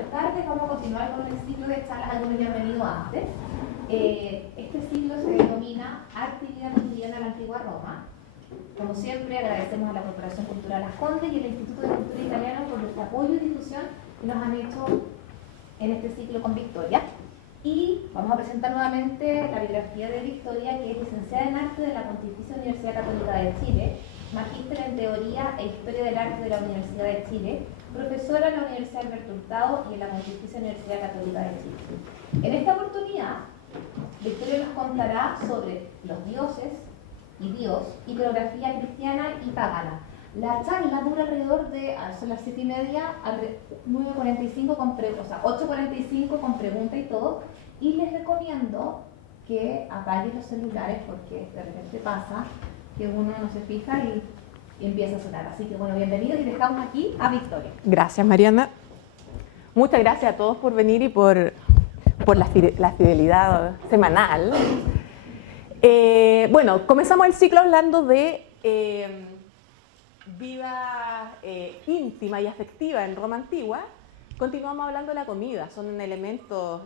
Buenas tardes, vamos a continuar con el ciclo de charlas, algunos ya han venido antes. Este ciclo se denomina Arte y Vida Cotidiana de la Antigua Roma. Como siempre, agradecemos a la Corporación Cultural Las Condes y al Instituto de Cultura Italiano por el apoyo y difusión que nos han hecho en este ciclo con Victoria. Y vamos a presentar nuevamente la biografía de Victoria, que es licenciada en Arte de la Pontificia Universidad Católica de Chile, magíster en Teoría e Historia del Arte de la Universidad de Chile, profesora en la Universidad Alberto Hurtado y en la Pontificia Universidad Católica de Chile. En esta oportunidad, Victoria nos contará sobre los dioses y Dios, iconografía cristiana y pagana. La charla dura alrededor de, son las 7:30, 9:45 con 8:45 con pregunta y todo, y les recomiendo que apaguen los celulares porque de repente pasa que uno no se fija y empieza a sonar. Así que bueno, bienvenidos y dejamos aquí a Victoria. Gracias, Mariana. Muchas gracias a todos por venir y por la fidelidad semanal. Bueno, comenzamos el ciclo hablando de vida íntima y afectiva en Roma antigua. Continuamos hablando de la comida. Son elementos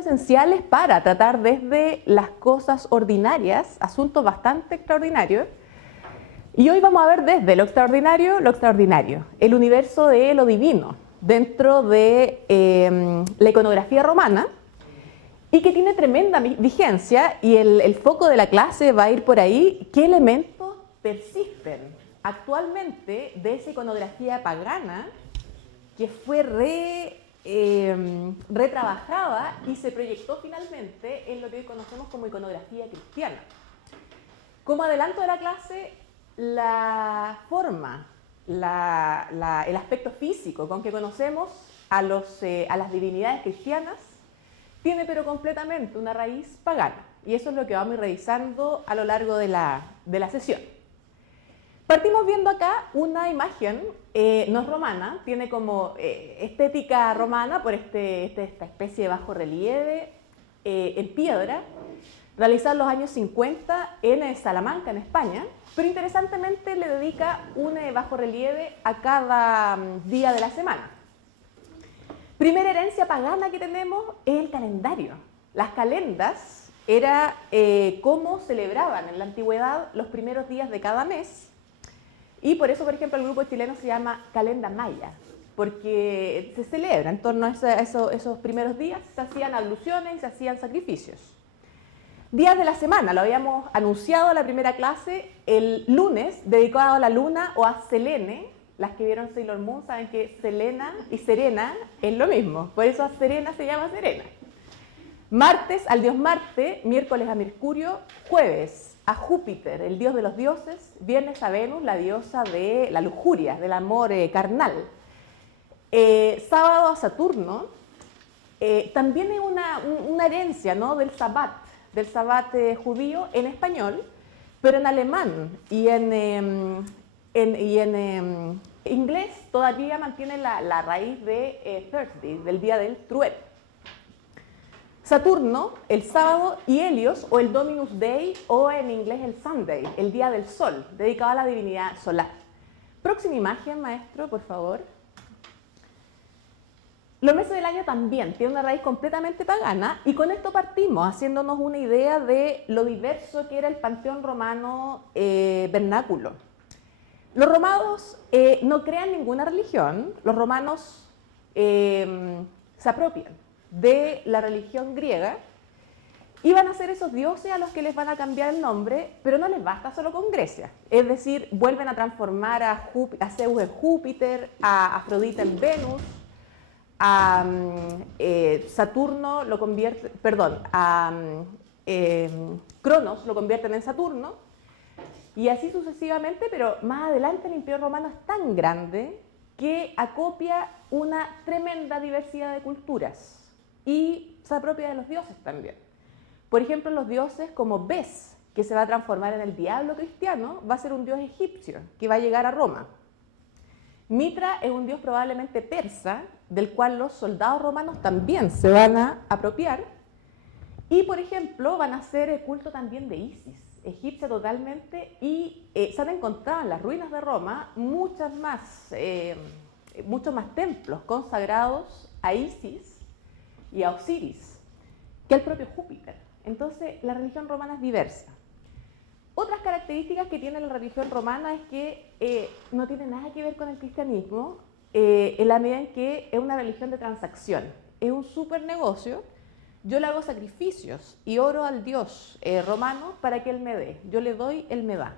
esenciales para tratar desde las cosas ordinarias, asuntos bastante extraordinarios. Y hoy vamos a ver desde lo extraordinario, el universo de lo divino, dentro de la iconografía romana, y que tiene tremenda vigencia, y el foco de la clase va a ir por ahí. ¿Qué elementos persisten actualmente de esa iconografía pagana que fue retrabajada y se proyectó finalmente en lo que hoy conocemos como iconografía cristiana? Como adelanto de la clase, la forma, el aspecto físico con que conocemos a las divinidades cristianas tiene pero completamente una raíz pagana, y eso es lo que vamos a ir revisando a lo largo de la sesión. Partimos viendo acá una imagen, no es romana, tiene como estética romana por esta especie de bajo relieve en piedra, realizado en los años 50 en Salamanca, en España, pero interesantemente le dedica un bajo relieve a cada día de la semana. Primera herencia pagana que tenemos es el calendario. Las calendas era cómo celebraban en la antigüedad los primeros días de cada mes, y por eso, por ejemplo, el grupo chileno se llama Calenda Maya, porque se celebra en torno a esos primeros días, se hacían abluciones y se hacían sacrificios. Días de la semana, lo habíamos anunciado en la primera clase, el lunes dedicado a la luna o a Selene. Las que vieron Sailor Moon saben que Selena y Serena es lo mismo, por eso a Serena se llama Serena. Martes al dios Marte, miércoles a Mercurio, jueves a Júpiter, el dios de los dioses, viernes a Venus, la diosa de la lujuria, del amor carnal. Sábado a Saturno, también es una herencia, ¿no?, del Sabbat judío en español, pero en alemán y en inglés todavía mantiene la raíz de Thursday, del día del trueno. Saturno, el sábado, y Helios, o el Dominus Dei, o en inglés el Sunday, el día del sol, dedicado a la divinidad solar. Próxima imagen, maestro, por favor. Los meses del año también tienen una raíz completamente pagana, y con esto partimos haciéndonos una idea de lo diverso que era el panteón romano vernáculo. Los romanos no crean ninguna religión, los romanos se apropian de la religión griega y van a ser esos dioses a los que les van a cambiar el nombre, pero no les basta solo con Grecia. Es decir, vuelven a transformar a Zeus en Júpiter, a Afrodita en Venus, a Saturno lo convierte, perdón, a Cronos lo convierten en Saturno, y así sucesivamente, pero más adelante el Imperio Romano es tan grande que acopia una tremenda diversidad de culturas y se apropia de los dioses también. Por ejemplo, los dioses como Bes, que se va a transformar en el diablo cristiano, va a ser un dios egipcio que va a llegar a Roma. Mitra es un dios probablemente persa, del cual los soldados romanos también se van a apropiar. Y, por ejemplo, van a hacer el culto también de Isis, egipcia totalmente, y se han encontrado en las ruinas de Roma muchas más muchos más templos consagrados a Isis y a Osiris que al propio Júpiter. Entonces, la religión romana es diversa. Otras características que tiene la religión romana es que no tiene nada que ver con el cristianismo, en la medida en que es una religión de transacción. Es un súper negocio. Yo le hago sacrificios y oro al dios romano para que él me dé. Yo le doy, él me da.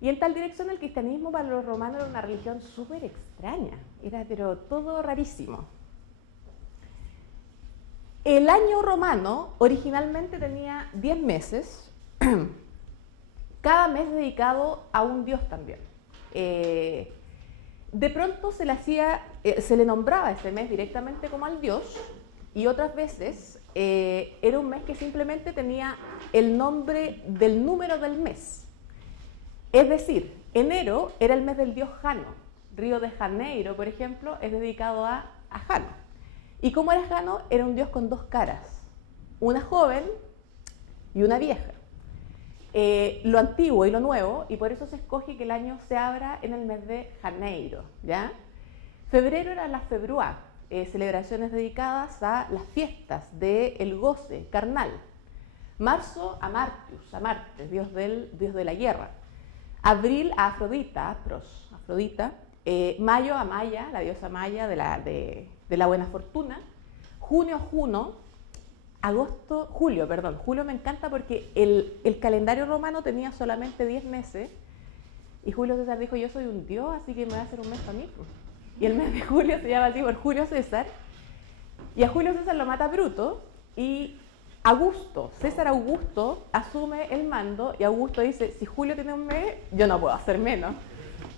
Y en tal dirección el cristianismo para los romanos era una religión súper extraña. Era pero todo rarísimo. El año romano originalmente tenía 10 meses, cada mes dedicado a un dios también. De pronto se le nombraba ese mes directamente como al dios, y otras veces era un mes que simplemente tenía el nombre del número del mes. Es decir, enero era el mes del dios Jano. Río de Janeiro, por ejemplo, es dedicado a Jano. ¿Y cómo era Jano? Era un dios con dos caras, una joven y una vieja. Lo antiguo y lo nuevo, y por eso se escoge que el año se abra en el mes de Janeiro, ¿ya? Febrero era la Februá, celebraciones dedicadas a las fiestas del goce carnal. Marzo a Martius, a Marte, dios de la guerra. Abril a Afrodita, Afrodita. Mayo a Maya, la diosa Maya de la buena fortuna. Junio a Juno. Julio me encanta porque el calendario romano tenía solamente 10 meses y Julio César dijo, yo soy un dios, así que me voy a hacer un mes para mí. Y el mes de julio se llama así por Julio César, y a Julio César lo mata Bruto, y César Augusto asume el mando, y Augusto dice, si Julio tiene un mes, yo no puedo hacer menos.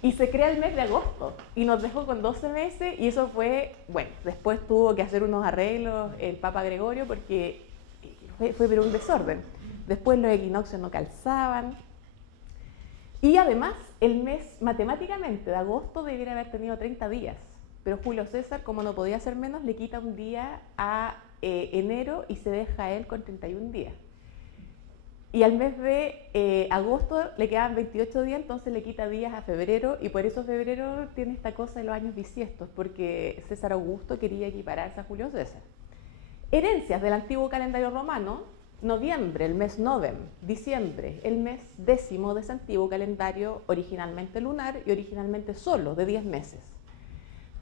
Y se crea el mes de agosto, y nos dejó con 12 meses, y eso fue, bueno, después tuvo que hacer unos arreglos el Papa Gregorio, porque fue pero un desorden. Después los equinoccios no calzaban, y además el mes matemáticamente de agosto debiera haber tenido 30 días, pero Julio César, como no podía hacer menos, le quita un día a enero y se deja a él con 31 días. Y al mes de agosto le quedaban 28 días, entonces le quita días a febrero, y por eso febrero tiene esta cosa de los años bisiestos, porque César Augusto quería equipararse a Julio César. Herencias del antiguo calendario romano: noviembre, el mes novem; diciembre, el mes 10º de ese antiguo calendario, originalmente lunar y originalmente solo de 10 meses.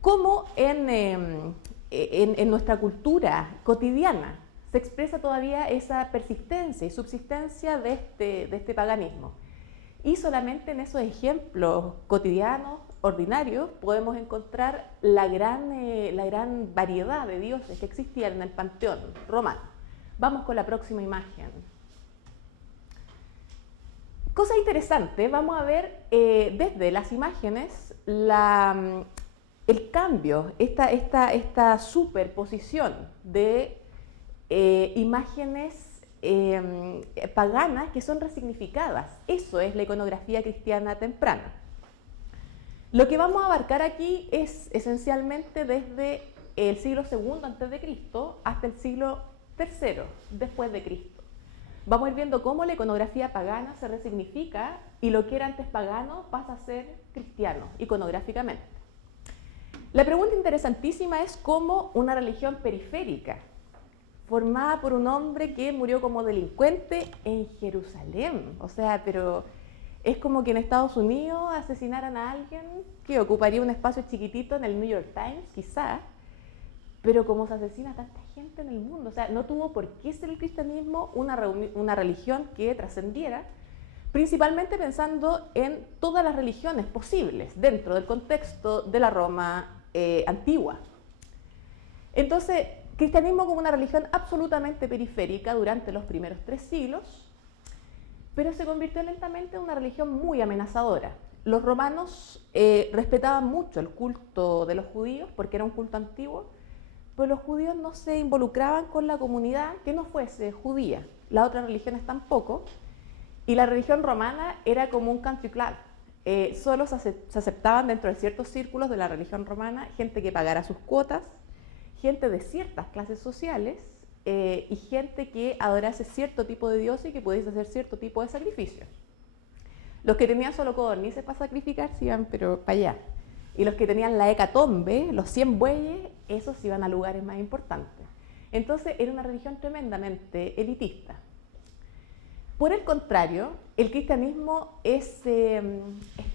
Como en nuestra cultura cotidiana se expresa todavía esa persistencia y subsistencia de este paganismo. Y solamente en esos ejemplos cotidianos, ordinarios, podemos encontrar la gran variedad de dioses que existían en el panteón romano. Vamos con la próxima imagen. Cosa interesante, vamos a ver desde las imágenes el cambio, esta superposición de imágenes paganas que son resignificadas. Eso es la iconografía cristiana temprana. Lo que vamos a abarcar aquí es esencialmente desde el siglo II a.C. hasta el siglo III después de Cristo. Vamos a ir viendo cómo la iconografía pagana se resignifica y lo que era antes pagano pasa a ser cristiano iconográficamente. La pregunta interesantísima es cómo una religión periférica, formada por un hombre que murió como delincuente en Jerusalén, o sea, pero es como que en Estados Unidos asesinaran a alguien que ocuparía un espacio chiquitito en el New York Times, quizá, pero como se asesina a tanta gente en el mundo, o sea, no tuvo por qué ser el cristianismo una religión que trascendiera, principalmente pensando en todas las religiones posibles dentro del contexto de la Roma antigua. Entonces, cristianismo como una religión absolutamente periférica durante los primeros 3 siglos, pero se convirtió lentamente en una religión muy amenazadora. Los romanos respetaban mucho el culto de los judíos porque era un culto antiguo, pero los judíos no se involucraban con la comunidad que no fuese judía, las otras religiones tampoco, y la religión romana era como un country club. Solo se aceptaban dentro de ciertos círculos de la religión romana gente que pagara sus cuotas, gente de ciertas clases sociales y gente que adorase cierto tipo de dios y que pudiese hacer cierto tipo de sacrificios. Los que tenían solo codornices para sacrificar se iban pero para allá. y los que tenían la hecatombe, los 100 bueyes, esos iban a lugares más importantes. Entonces era una religión tremendamente elitista. Por el contrario, el cristianismo es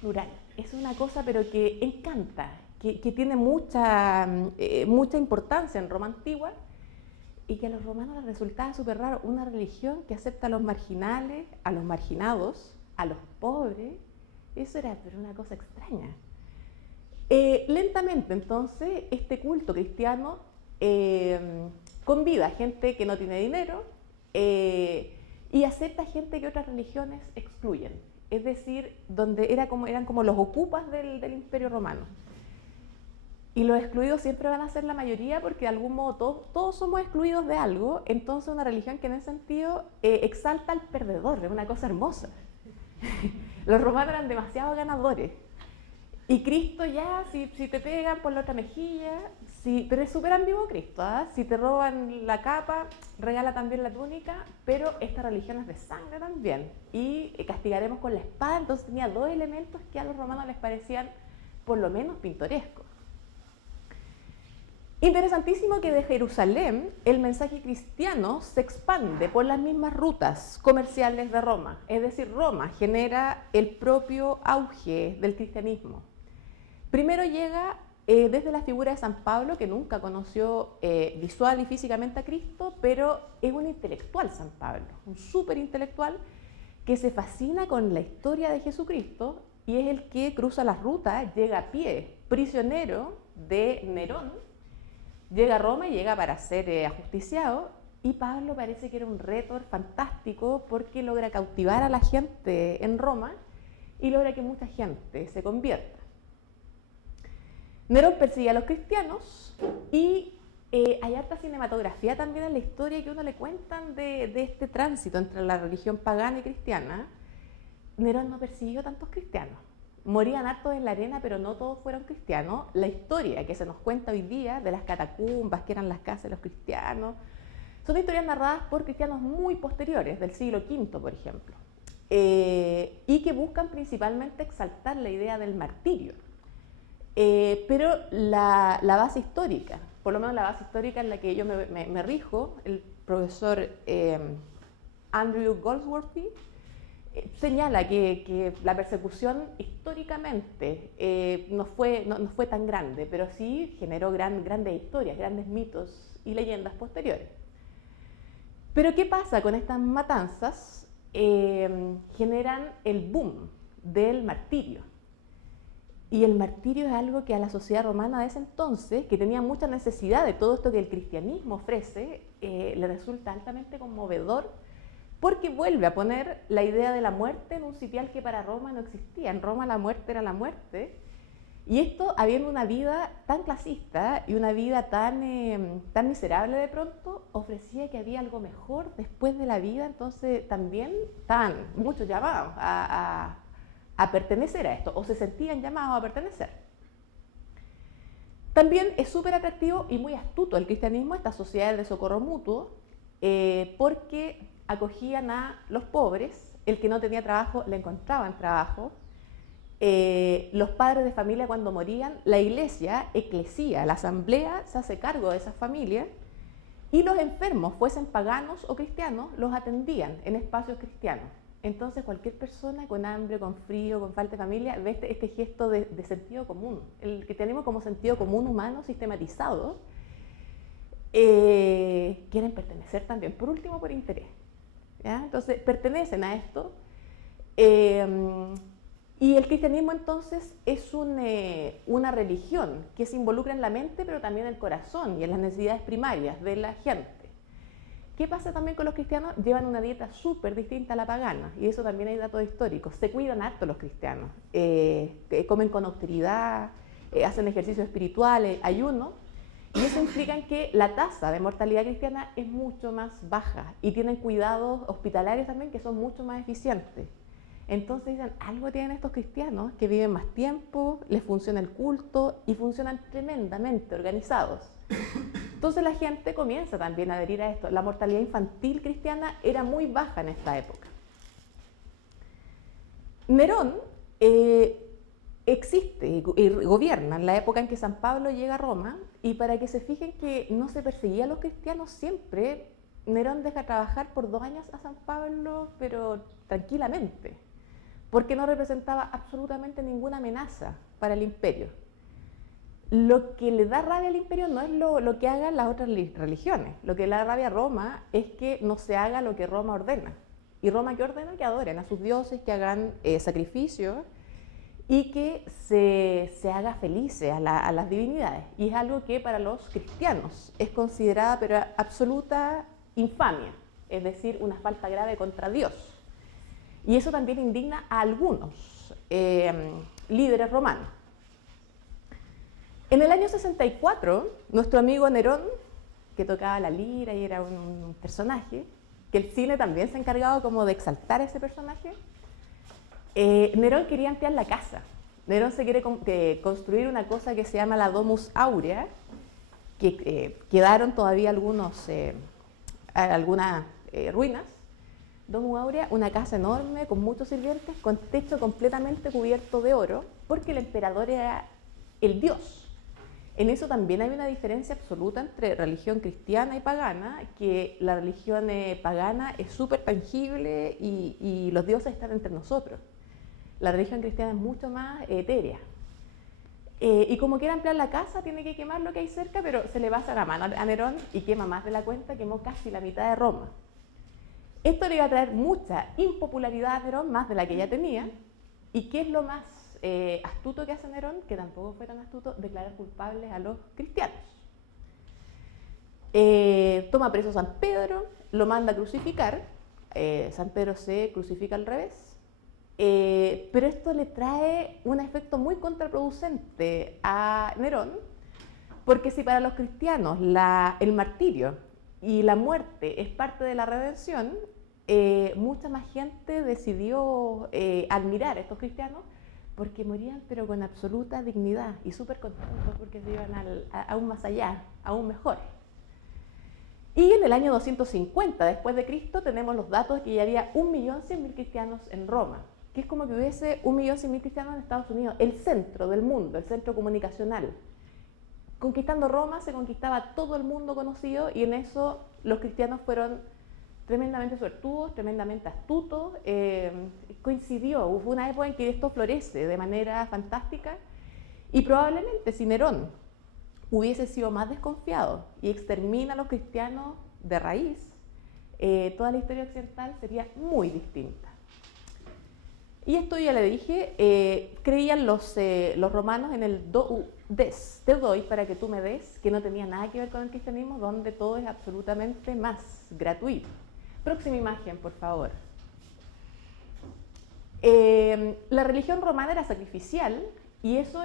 plural, es una cosa pero que encanta, que tiene mucha importancia en Roma antigua y que a los romanos les resultaba súper raro, una religión que acepta a los marginales, a los marginados, a los pobres. Eso era pero una cosa extraña. Lentamente entonces este culto cristiano convida a gente que no tiene dinero y acepta gente que otras religiones excluyen, es decir, donde eran como los ocupas del Imperio Romano. Y los excluidos siempre van a ser la mayoría porque de algún modo todos somos excluidos de algo, entonces una religión que en ese sentido exalta al perdedor, es una cosa hermosa. Los romanos eran demasiado ganadores. Y Cristo ya, si te pegan por la otra mejilla, pero es súper ambiguo Cristo, ¿eh? Si te roban la capa, regala también la túnica, pero esta religión es de sangre también. Y castigaremos con la espada, entonces tenía dos elementos que a los romanos les parecían por lo menos pintorescos. Interesantísimo que de Jerusalén el mensaje cristiano se expande por las mismas rutas comerciales de Roma, es decir, Roma genera el propio auge del cristianismo. Primero llega desde la figura de San Pablo, que nunca conoció visual y físicamente a Cristo, pero es un intelectual San Pablo, un súper intelectual que se fascina con la historia de Jesucristo y es el que cruza las rutas, llega a pie, prisionero de Nerón, llega a Roma y llega para ser ajusticiado, y Pablo parece que era un rétor fantástico porque logra cautivar a la gente en Roma y logra que mucha gente se convierta. Nerón persigue a los cristianos y hay harta cinematografía también en la historia que uno le cuentan de este tránsito entre la religión pagana y cristiana. Nerón no persiguió tantos cristianos. Morían hartos en la arena, pero no todos fueron cristianos. La historia que se nos cuenta hoy día de las catacumbas, que eran las casas de los cristianos, son historias narradas por cristianos muy posteriores, del siglo V, por ejemplo, y que buscan principalmente exaltar la idea del martirio. Pero la base histórica, por lo menos la base histórica en la que yo me rijo, el profesor Andrew Goldsworthy, señala que la persecución históricamente no fue tan grande, pero sí generó grandes historias, grandes mitos y leyendas posteriores. Pero ¿qué pasa con estas matanzas? Generan el boom del martirio. Y el martirio es algo que a la sociedad romana de ese entonces, que tenía mucha necesidad de todo esto que el cristianismo ofrece, le resulta altamente conmovedor, porque vuelve a poner la idea de la muerte en un sitial que para Roma no existía. En Roma la muerte era la muerte, y esto, habiendo una vida tan clasista y una vida tan miserable de pronto, ofrecía que había algo mejor después de la vida, entonces también estaban muchos llamados a pertenecer a esto, o se sentían llamados a pertenecer. También es súper atractivo y muy astuto el cristianismo, estas sociedades de socorro mutuo, porque acogían a los pobres, el que no tenía trabajo le encontraban trabajo, los padres de familia cuando morían, la iglesia, eclesía, la asamblea se hace cargo de esas familias, y los enfermos, fuesen paganos o cristianos, los atendían en espacios cristianos. Entonces cualquier persona con hambre, con frío, con falta de familia, ve este gesto de sentido común, el que tenemos como sentido común humano sistematizado, quieren pertenecer también, por último por interés. ¿Ya? Entonces pertenecen a esto, y el cristianismo entonces es una religión que se involucra en la mente pero también en el corazón y en las necesidades primarias de la gente. ¿Qué pasa también con los cristianos? Llevan una dieta súper distinta a la pagana, y eso también hay datos históricos. Se cuidan harto los cristianos, comen con austeridad, hacen ejercicios espirituales, ayuno, y eso implica que la tasa de mortalidad cristiana es mucho más baja, y tienen cuidados hospitalarios también que son mucho más eficientes. Entonces dicen, algo tienen estos cristianos que viven más tiempo, les funciona el culto y funcionan tremendamente organizados. Entonces la gente comienza también a adherir a esto. La mortalidad infantil cristiana era muy baja en esta época. Nerón existe y gobierna en la época en que San Pablo llega a Roma, y para que se fijen que no se perseguía a los cristianos siempre, Nerón deja trabajar por 2 años a San Pablo, pero tranquilamente, porque no representaba absolutamente ninguna amenaza para el imperio. Lo que le da rabia al imperio no es lo que hagan las otras religiones, lo que le da rabia a Roma es que no se haga lo que Roma ordena. ¿Y Roma qué ordena? Que adoren a sus dioses, que hagan sacrificios, y que se haga felices a las divinidades. Y es algo que para los cristianos es considerada pero absoluta infamia, es decir, una falta grave contra Dios. Y eso también indigna a algunos líderes romanos. En el año 64, nuestro amigo Nerón, que tocaba la lira y era un personaje, que el cine también se ha encargado como de exaltar a ese personaje, Nerón quería ampliar la casa. Nerón se quiere construir una cosa que se llama la Domus Aurea, que quedaron todavía algunas ruinas. Domus Aurea, una casa enorme con muchos sirvientes, con techo completamente cubierto de oro, porque el emperador era el dios. En eso también hay una diferencia absoluta entre religión cristiana y pagana, que la religión pagana es súper tangible y los dioses están entre nosotros. La religión cristiana es mucho más etérea. Y como quiere ampliar la casa, tiene que quemar lo que hay cerca, pero se le pasa la mano a Nerón y quema más de la cuenta, quemó casi la mitad de Roma. Esto le iba a traer mucha impopularidad a Nerón, más de la que ya tenía. ¿Y qué es lo más astuto que hace Nerón? Que tampoco fue tan astuto, declarar culpables a los cristianos. Toma preso a San Pedro, lo manda a crucificar. San Pedro se crucifica al revés. Pero esto le trae un efecto muy contraproducente a Nerón, porque si para los cristianos el martirio y la muerte es parte de la redención, mucha más gente decidió admirar a estos cristianos porque morían pero con absoluta dignidad y súper contentos porque se iban aún más allá, aún mejor. Y en el año 250 después de Cristo tenemos los datos de que ya había 1.100.000 cristianos en Roma, que es como que hubiese 1.100.000 cristianos en Estados Unidos, el centro del mundo, el centro comunicacional. Conquistando Roma se conquistaba todo el mundo conocido y en eso los cristianos fueron tremendamente suertudos, tremendamente astutos. Coincidió, hubo una época en que esto florece de manera fantástica y probablemente si Nerón hubiese sido más desconfiado y extermina a los cristianos de raíz, toda la historia occidental sería muy distinta. Y esto ya le dije, creían los romanos en el do des, te doy para que tú me des, que no tenía nada que ver con el cristianismo, donde todo es absolutamente más gratuito. Próxima imagen, por favor. La religión romana era sacrificial y eso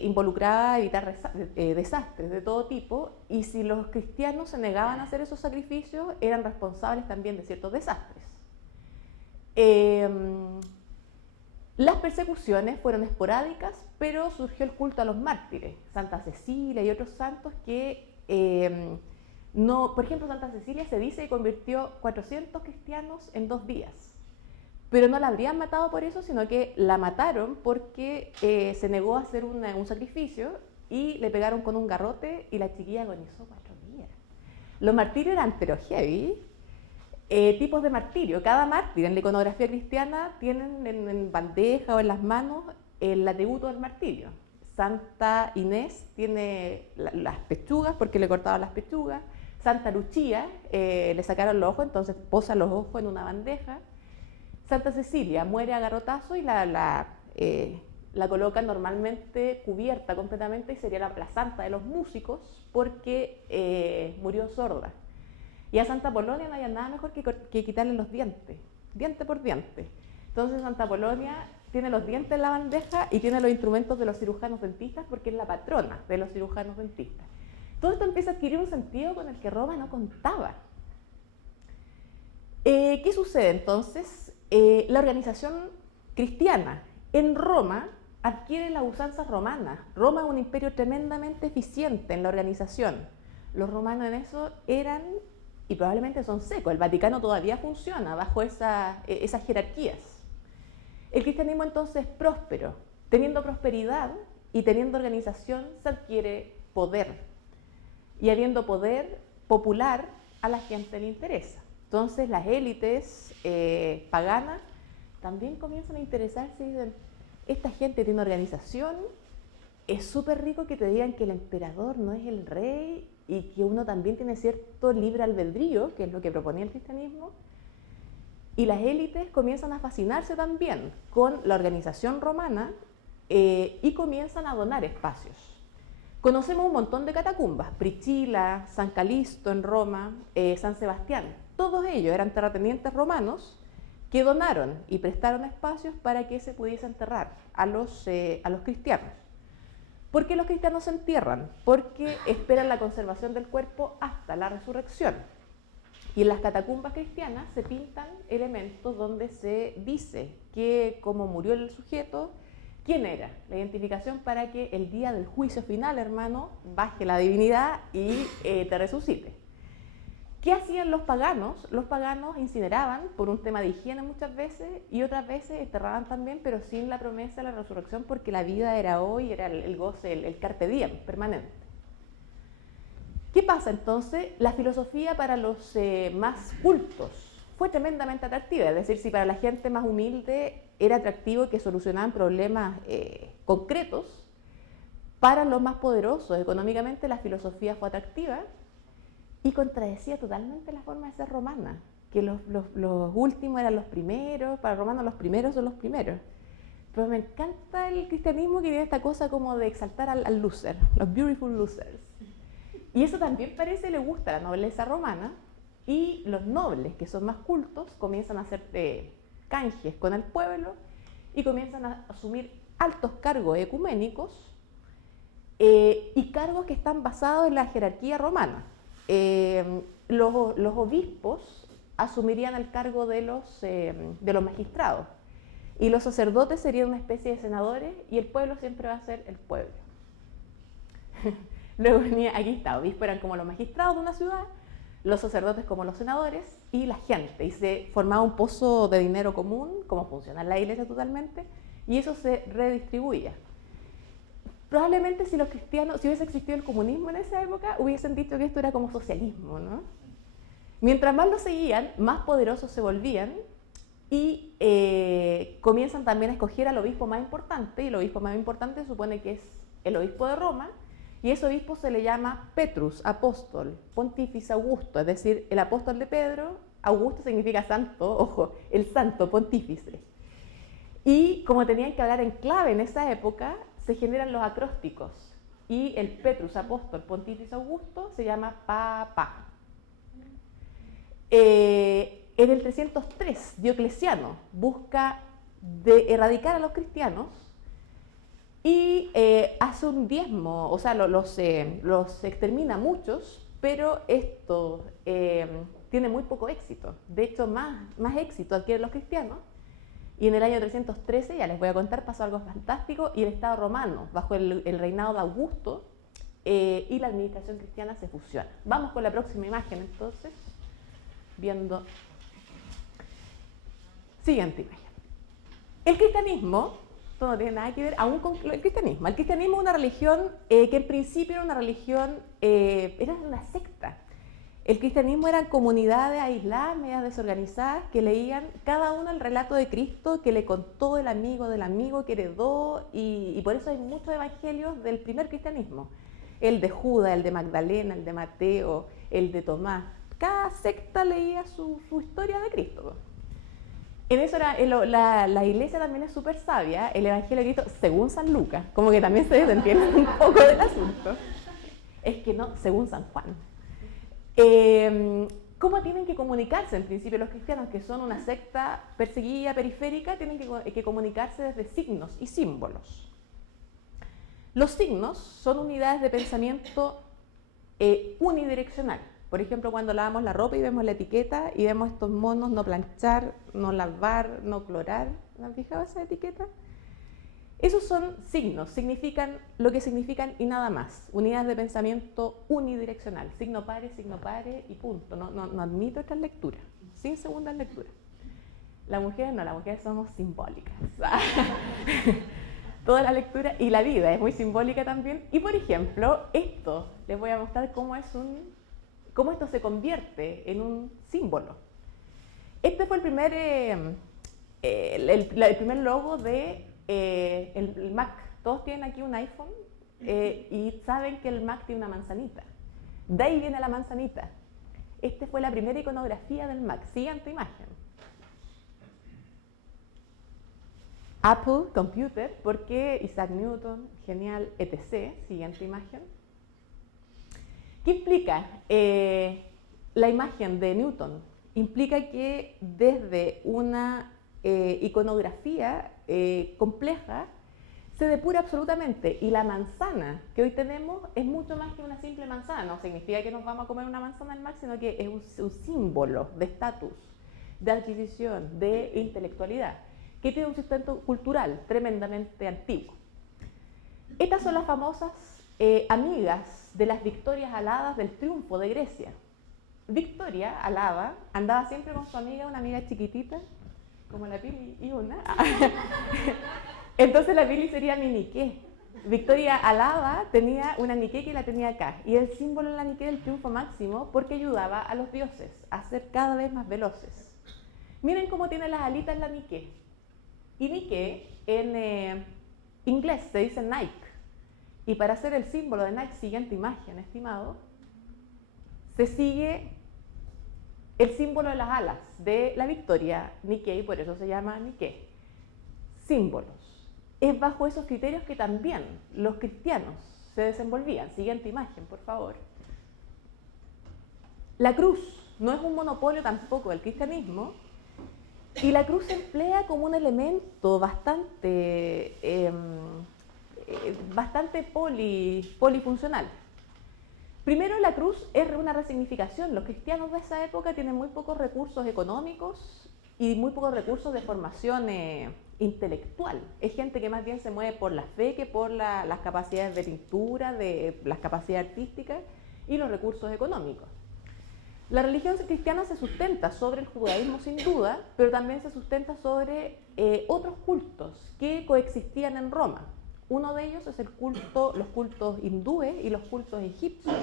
involucraba evitar desastres de todo tipo, y si los cristianos se negaban a hacer esos sacrificios, eran responsables también de ciertos desastres. Las persecuciones fueron esporádicas, pero surgió el culto a los mártires, Santa Cecilia y otros santos que, por ejemplo, Santa Cecilia se dice que convirtió 400 cristianos en 2 días, pero no la habrían matado por eso, sino que la mataron porque se negó a hacer un sacrificio y le pegaron con un garrote y la chiquilla agonizó 4 días. Los martirios eran pero heavy. Tipos de martirio. Cada mártir en la iconografía cristiana tienen en bandeja o en las manos el atributo del martirio. Santa Inés tiene las pechugas porque le cortaban las pechugas. Santa Lucía le sacaron los ojos, entonces posa los ojos en una bandeja. Santa Cecilia muere a garrotazo y la colocan normalmente cubierta completamente y sería la santa de los músicos porque murió sorda. Y a Santa Polonia no había nada mejor que quitarle los dientes, diente por diente. Entonces Santa Polonia tiene los dientes en la bandeja y tiene los instrumentos de los cirujanos dentistas porque es la patrona de los cirujanos dentistas. Todo esto empieza a adquirir un sentido con el que Roma no contaba. ¿Qué sucede entonces? La organización cristiana en Roma adquiere las usanzas romanas. Roma es un imperio tremendamente eficiente en la organización. Los romanos en eso eran, y probablemente son secos, el Vaticano todavía funciona bajo esas jerarquías. El cristianismo entonces es próspero Teniendo prosperidad y teniendo organización se adquiere poder. Y habiendo poder popular, a la gente le interesa. Entonces las élites paganas también comienzan a interesarse y dicen, esta gente tiene organización, es súper rico que te digan que el emperador no es el rey y que uno también tiene cierto libre albedrío, que es lo que proponía el cristianismo. Y las élites comienzan a fascinarse también con la organización romana y comienzan a donar espacios. Conocemos un montón de catacumbas, Priscila, San Calisto en Roma, San Sebastián. Todos ellos eran terratenientes romanos que donaron y prestaron espacios para que se pudiese enterrar a los cristianos. ¿Por qué los cristianos se entierran? Porque esperan la conservación del cuerpo hasta la resurrección. Y en las catacumbas cristianas se pintan elementos donde se dice que como murió el sujeto, quién era, la identificación para que el día del juicio final, hermano, baje la divinidad y te resucite. ¿Qué hacían los paganos? Los paganos incineraban por un tema de higiene muchas veces y otras veces enterraban también, pero sin la promesa de la resurrección porque la vida era hoy, era el goce, el carpe diem permanente. ¿Qué pasa entonces? La filosofía para los más cultos fue tremendamente atractiva, es decir, si para la gente más humilde era atractivo que solucionaban problemas concretos, para los más poderosos económicamente la filosofía fue atractiva y contradecía totalmente la forma de ser romana, que los últimos eran los primeros, para romanos los primeros son los primeros. Pero me encanta el cristianismo que tiene esta cosa como de exaltar al loser, los beautiful losers. Y eso también parece le gusta a la nobleza romana, y los nobles, que son más cultos, comienzan a hacer canjes con el pueblo y comienzan a asumir altos cargos ecuménicos y cargos que están basados en la jerarquía romana. Los obispos asumirían el cargo de los magistrados y los sacerdotes serían una especie de senadores y el pueblo siempre va a ser el pueblo. Luego venía, aquí está, obispos eran como los magistrados de una ciudad, los sacerdotes como los senadores y la gente, y se formaba un pozo de dinero común, como funciona en la iglesia totalmente, y eso se redistribuía. Probablemente si los cristianos, si hubiese existido el comunismo en esa época, hubiesen dicho que esto era como socialismo, ¿no? Mientras más lo seguían, más poderosos se volvían y comienzan también a escoger al obispo más importante, y el obispo más importante se supone que es el obispo de Roma, y ese obispo se le llama Petrus, apóstol, pontífice Augusto, es decir, el apóstol de Pedro. Augusto significa santo, ojo, el santo pontífice. Y como tenían que hablar en clave en esa época, se generan los acrósticos, y el Petrus, apóstol, pontífice Augusto, se llama Papa. En el 303, Diocleciano busca erradicar a los cristianos y hace un diezmo, o sea, los extermina a muchos, pero esto tiene muy poco éxito. De hecho, más éxito adquieren los cristianos. Y en el año 313, ya les voy a contar, pasó algo fantástico, y el Estado romano, bajo el reinado de Augusto, y la administración cristiana se fusiona. Vamos con la próxima imagen, entonces, viendo... Siguiente imagen. El cristianismo, esto no tiene nada que ver aún con el cristianismo. El cristianismo es una religión que en principio era una religión, era una secta. El cristianismo eran comunidades aisladas, medias desorganizadas, que leían cada uno el relato de Cristo que le contó el amigo del amigo que heredó, y por eso hay muchos evangelios del primer cristianismo. El de Judas, el de Magdalena, el de Mateo, el de Tomás. Cada secta leía su historia de Cristo. En eso la iglesia también es súper sabia, el evangelio de Cristo según San Lucas, como que también se desentiende un poco del asunto. Es que no, según San Juan. ¿Cómo tienen que comunicarse en principio los cristianos, que son una secta perseguida, periférica? Tienen que comunicarse desde signos y símbolos. Los signos son unidades de pensamiento unidireccional. Por ejemplo, cuando lavamos la ropa y vemos la etiqueta y vemos estos monos: no planchar, no lavar, no clorar. ¿No han fijado esa etiqueta? Esos son signos, significan lo que significan y nada más. Unidades de pensamiento unidireccional. Signo pare y punto. No admito estas lecturas, sin segundas lecturas. Las mujeres no, las mujeres somos simbólicas. toda la lectura y la vida es muy simbólica también. Y por ejemplo, esto, les voy a mostrar cómo esto se convierte en un símbolo. Este fue el primer logo de el Mac. Todos tienen aquí un iPhone y saben que el Mac tiene una manzanita. De ahí viene la manzanita. Esta fue la primera iconografía del Mac. Siguiente imagen. Apple Computer, porque Isaac Newton, genial, etc. Siguiente imagen. ¿Qué implica la imagen de Newton? Implica que desde una iconografía compleja se depura absolutamente, y la manzana que hoy tenemos es mucho más que una simple manzana. No significa que nos vamos a comer una manzana al mar, sino que es un símbolo de estatus, de adquisición, de intelectualidad, que tiene un sustento cultural tremendamente antiguo. Estas son las famosas amigas de las Victorias aladas del triunfo de Grecia. Victoria alada andaba siempre con su amiga, una amiga chiquitita, como la Pili y una. Entonces la Pili sería mi Nike. Victoria alada tenía una Nike que la tenía acá, y el símbolo de la Nike del triunfo máximo porque ayudaba a los dioses a ser cada vez más veloces. Miren cómo tiene las alitas la Nike. Y Nike en inglés se dice Nike. Y para hacer el símbolo de Nike, siguiente imagen, estimado, se sigue el símbolo de las alas de la Victoria, Nikkei, por eso se llama Nikkei. Símbolos. Es bajo esos criterios que también los cristianos se desenvolvían. Siguiente imagen, por favor. La cruz no es un monopolio tampoco del cristianismo, y la cruz se emplea como un elemento bastante polifuncional. Primero, la cruz es una resignificación. Los cristianos de esa época tienen muy pocos recursos económicos y muy pocos recursos de formación intelectual. Es gente que más bien se mueve por la fe que por las capacidades de pintura, de las capacidades artísticas y los recursos económicos. La religión cristiana se sustenta sobre el judaísmo sin duda, pero también se sustenta sobre otros cultos que coexistían en Roma. Uno de ellos es los cultos hindúes y los cultos egipcios.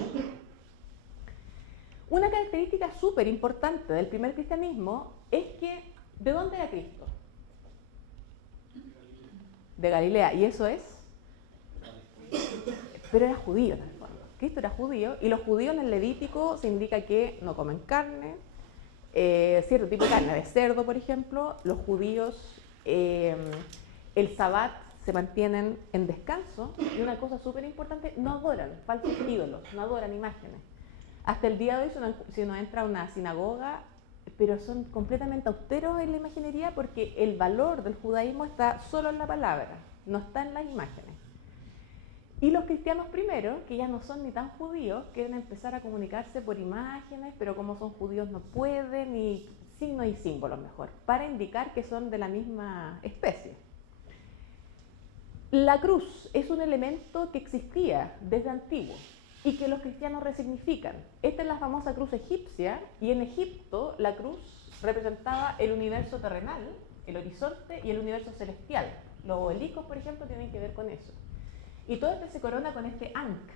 Una característica súper importante del primer cristianismo es que, ¿de dónde era Cristo? De Galilea. ¿Y eso es? Pero era judío en el fondo. Cristo era judío, y los judíos en el Levítico se indica que no comen carne, cierto tipo de carne, de cerdo, por ejemplo. Los judíos, el Sabbat, se mantienen en descanso, y una cosa súper importante, no adoran falsos ídolos, no adoran imágenes. Hasta el día de hoy, si uno entra a una sinagoga, pero son completamente austeros en la imaginería, porque el valor del judaísmo está solo en la palabra, no está en las imágenes. Y los cristianos primero, que ya no son ni tan judíos, quieren empezar a comunicarse por imágenes, pero como son judíos no pueden, y signos y símbolos mejor, para indicar que son de la misma especie. La cruz es un elemento que existía desde antiguo y que los cristianos resignifican. Esta es la famosa cruz egipcia, y en Egipto la cruz representaba el universo terrenal, el horizonte, y el universo celestial. Los obeliscos, por ejemplo, tienen que ver con eso. Y todo esto se corona con este Ankh,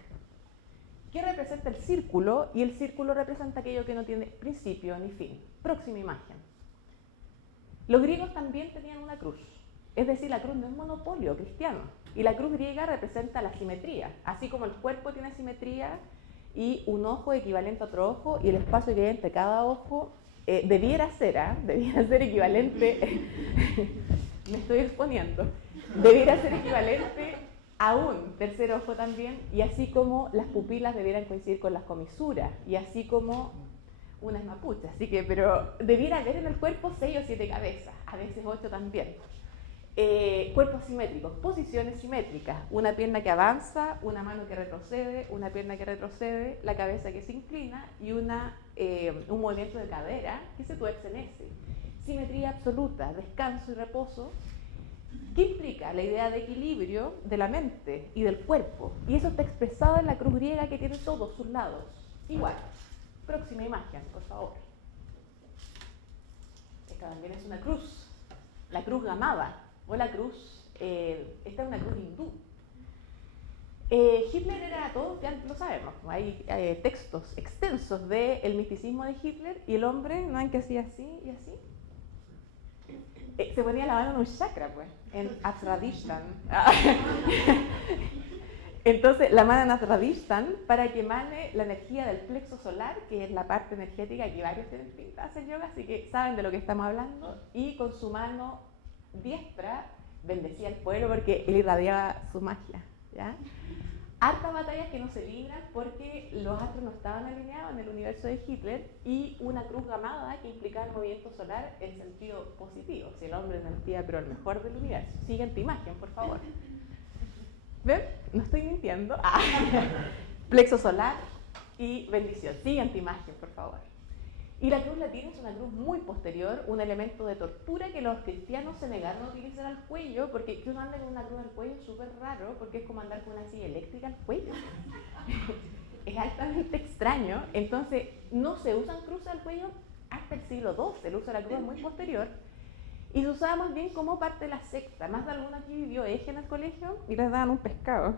que representa el círculo, y el círculo representa aquello que no tiene principio ni fin. Próxima imagen. Los griegos también tenían una cruz. Es decir, la cruz no es monopolio cristiano, y la cruz griega representa la simetría, así como el cuerpo tiene simetría y un ojo equivalente a otro ojo, y el espacio que hay entre cada ojo debiera ser equivalente, me estoy exponiendo, debiera ser equivalente a un tercer ojo también, y así como las pupilas debieran coincidir con las comisuras, y así como una es mapuche, pero debiera haber en el cuerpo 6 o 7 cabezas, a veces 8 también. Cuerpos simétricos, posiciones simétricas, una pierna que avanza, una mano que retrocede, una pierna que retrocede, la cabeza que se inclina, y un movimiento de cadera que se tuerce en S. Simetría absoluta, descanso y reposo. ¿Qué implica? La idea de equilibrio de la mente y del cuerpo, y eso está expresado en la cruz griega, que tiene todos sus lados igual. Próxima imagen, por favor. Esta también es una cruz, la cruz gamada, o la cruz esta es una cruz hindú. Hitler era, todos ya lo sabemos, hay textos extensos del misticismo de Hitler, y el hombre, ¿no ven que hacía así y así? Se ponía la mano en un chakra, pues, en Azradishtan. Entonces, la mano en Azradishtan para que emane la energía del plexo solar, que es la parte energética que varios tienen pinta de hacer yoga, así que saben de lo que estamos hablando, y con su mano diestra bendecía al pueblo porque él irradiaba su magia, ¿ya? Hartas batallas que no se libran porque los astros no estaban alineados en el universo de Hitler, y una cruz gamada que implicaba el movimiento solar en sentido positivo, si el hombre mentía, pero el mejor del universo. Siguiente imagen, por favor. ¿Ven? No estoy mintiendo. Plexo solar y bendición. Siguiente imagen, por favor. Y la cruz latina es una cruz muy posterior, un elemento de tortura que los cristianos se negaron a utilizar al cuello, porque que uno ande con una cruz al cuello es súper raro, porque es como andar con una silla eléctrica al cuello. Es altamente extraño. Entonces, no se usan cruces al cuello hasta el siglo XII, el uso de la cruz es muy posterior, y se usaba más bien como parte de la secta. Más de alguno aquí vivió eje en el colegio y les daban un pescado.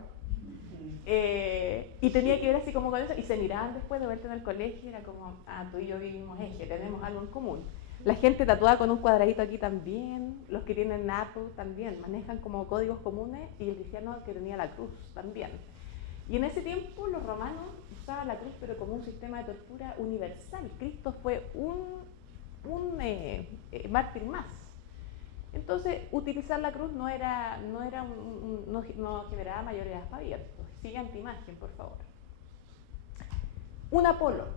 Y tenía que ver así como con eso, y se miraban después de verte en el colegio, y era como, tú y yo vivimos eje, tenemos algo en común. La gente tatuada con un cuadradito aquí también, los que tienen NATO también, manejan como códigos comunes, y el cristiano que tenía la cruz también. Y en ese tiempo los romanos usaban la cruz pero como un sistema de tortura universal. Cristo fue un mártir más. Entonces, utilizar la cruz no generaba mayores aspavientos. Siguiente imagen, por favor. Un Apolo,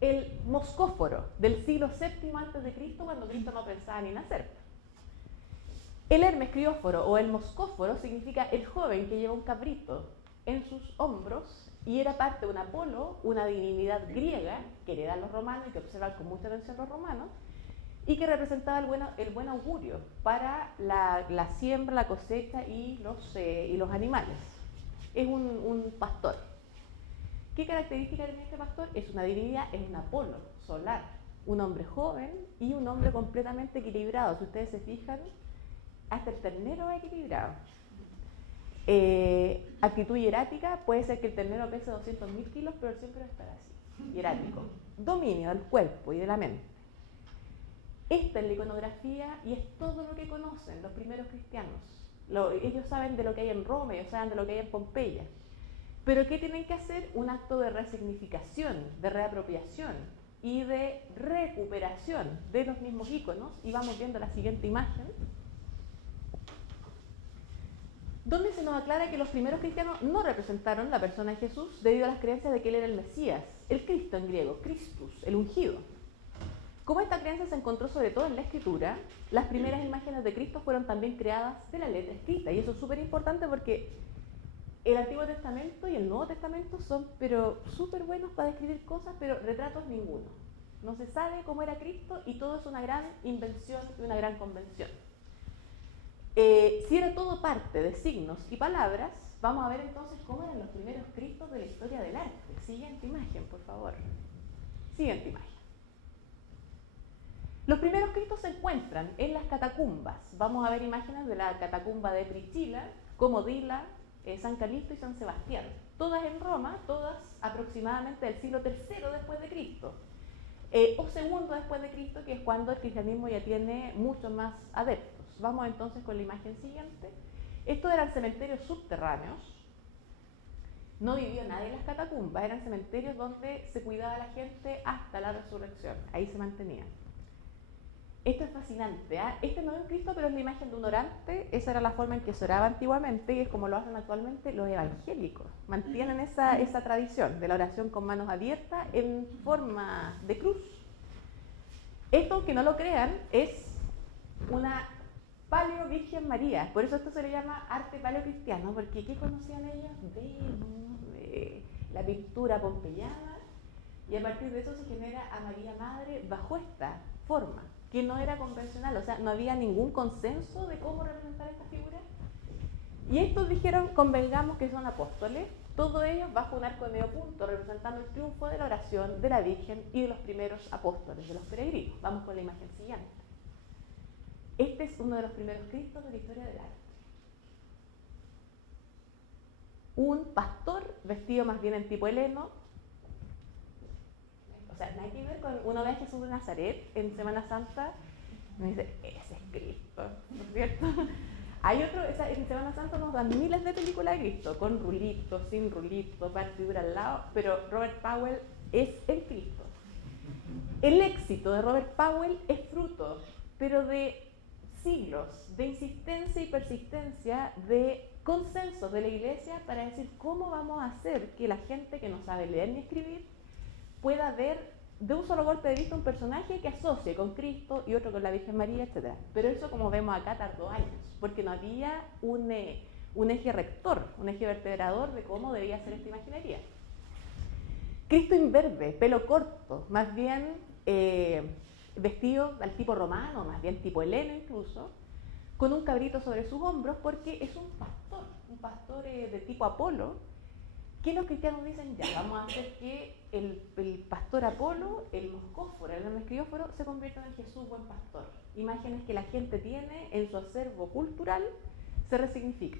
el moscóforo del siglo VII a.C., cuando Cristo no pensaba ni nacer. El Hermes crióforo o el moscóforo significa el joven que lleva un cabrito en sus hombros, y era parte de un Apolo, una divinidad griega que heredan los romanos y que observan con mucha atención los romanos, y que representaba el buen augurio para la siembra, la cosecha y los animales. Es un pastor. ¿Qué característica tiene este pastor? Es una divinidad, es un Apolo solar, un hombre joven y un hombre completamente equilibrado. Si ustedes se fijan, hasta el ternero es equilibrado. Actitud hierática, puede ser que el ternero pese 200.000 kilos, pero siempre va a estar así, hierático. Dominio del cuerpo y de la mente. Esta es la iconografía y es todo lo que conocen los primeros cristianos. Ellos saben de lo que hay en Roma, ellos saben de lo que hay en Pompeya. Pero ¿qué tienen que hacer? Un acto de resignificación, de reapropiación y de recuperación de los mismos iconos. Y vamos viendo la siguiente imagen, donde se nos aclara que los primeros cristianos no representaron la persona de Jesús debido a las creencias de que él era el Mesías, el Cristo en griego, Christus, el ungido. Como esta creencia se encontró sobre todo en la escritura, las primeras imágenes de Cristo fueron también creadas de la letra escrita, y eso es súper importante porque el Antiguo Testamento y el Nuevo Testamento son súper buenos para describir cosas, pero retratos ninguno. No se sabe cómo era Cristo y todo es una gran invención y una gran convención. Si era todo parte de signos y palabras, vamos a ver entonces cómo eran los primeros Cristos de la historia del arte. Siguiente imagen, por favor. Siguiente imagen. Los primeros Cristos se encuentran en las catacumbas. Vamos a ver imágenes de la catacumba de Priscila, Comodila, San Calixto y San Sebastián. Todas en Roma, todas aproximadamente del siglo III después de Cristo. O segundo después de Cristo, que es cuando el cristianismo ya tiene muchos más adeptos. Vamos entonces con la imagen siguiente. Estos eran cementerios subterráneos. No vivió nadie en las catacumbas, eran cementerios donde se cuidaba a la gente hasta la resurrección. Ahí se mantenían. Esto es fascinante, ¿eh? Este no es un Cristo, pero es la imagen de un orante. Esa era la forma en que se oraba antiguamente y es como lo hacen actualmente los evangélicos. Mantienen esa tradición de la oración con manos abiertas en forma de cruz. Esto, aunque no lo crean, es una paleo Virgen María. Por eso esto se le llama arte paleocristiano, porque ¿qué conocían ellos? De la pintura pompeyana, y a partir de eso se genera a María Madre bajo esta forma, que no era convencional, o sea, no había ningún consenso de cómo representar esta figura. Y estos dijeron, convengamos que son apóstoles, todos ellos bajo un arco de medio punto, representando el triunfo de la oración de la Virgen y de los primeros apóstoles, de los peregrinos. Vamos con la imagen siguiente. Este es uno de los primeros Cristos de la historia del arte. un pastor vestido más bien en tipo heleno. O sea, nada que ver con uno ve a Jesús de Nazaret en Semana Santa y me dice, ese es Cristo, ¿no es cierto? Hay otro, en Semana Santa nos dan miles de películas de Cristo, con rulito, sin rulito, partidura al lado, pero Robert Powell es el Cristo. El éxito de Robert Powell es fruto, pero de siglos de insistencia y persistencia, de consensos de la Iglesia para decir cómo vamos a hacer que la gente que no sabe leer ni escribir pueda ver de un solo golpe de vista un personaje que asocie con Cristo y otro con la Virgen María, etc. Pero eso, como vemos acá, tardó años, porque no había un eje rector, un eje vertebrador de cómo debía ser esta imaginería. Cristo imberbe, pelo corto, más bien vestido al tipo romano, más bien tipo heleno incluso, con un cabrito sobre sus hombros, porque es un pastor de tipo Apolo, que los cristianos dicen, ya, vamos a hacer que el pastor Apolo, el moscóforo, el escrióforo, se convierta en Jesús buen pastor. Imágenes que la gente tiene en su acervo cultural, se resignifica.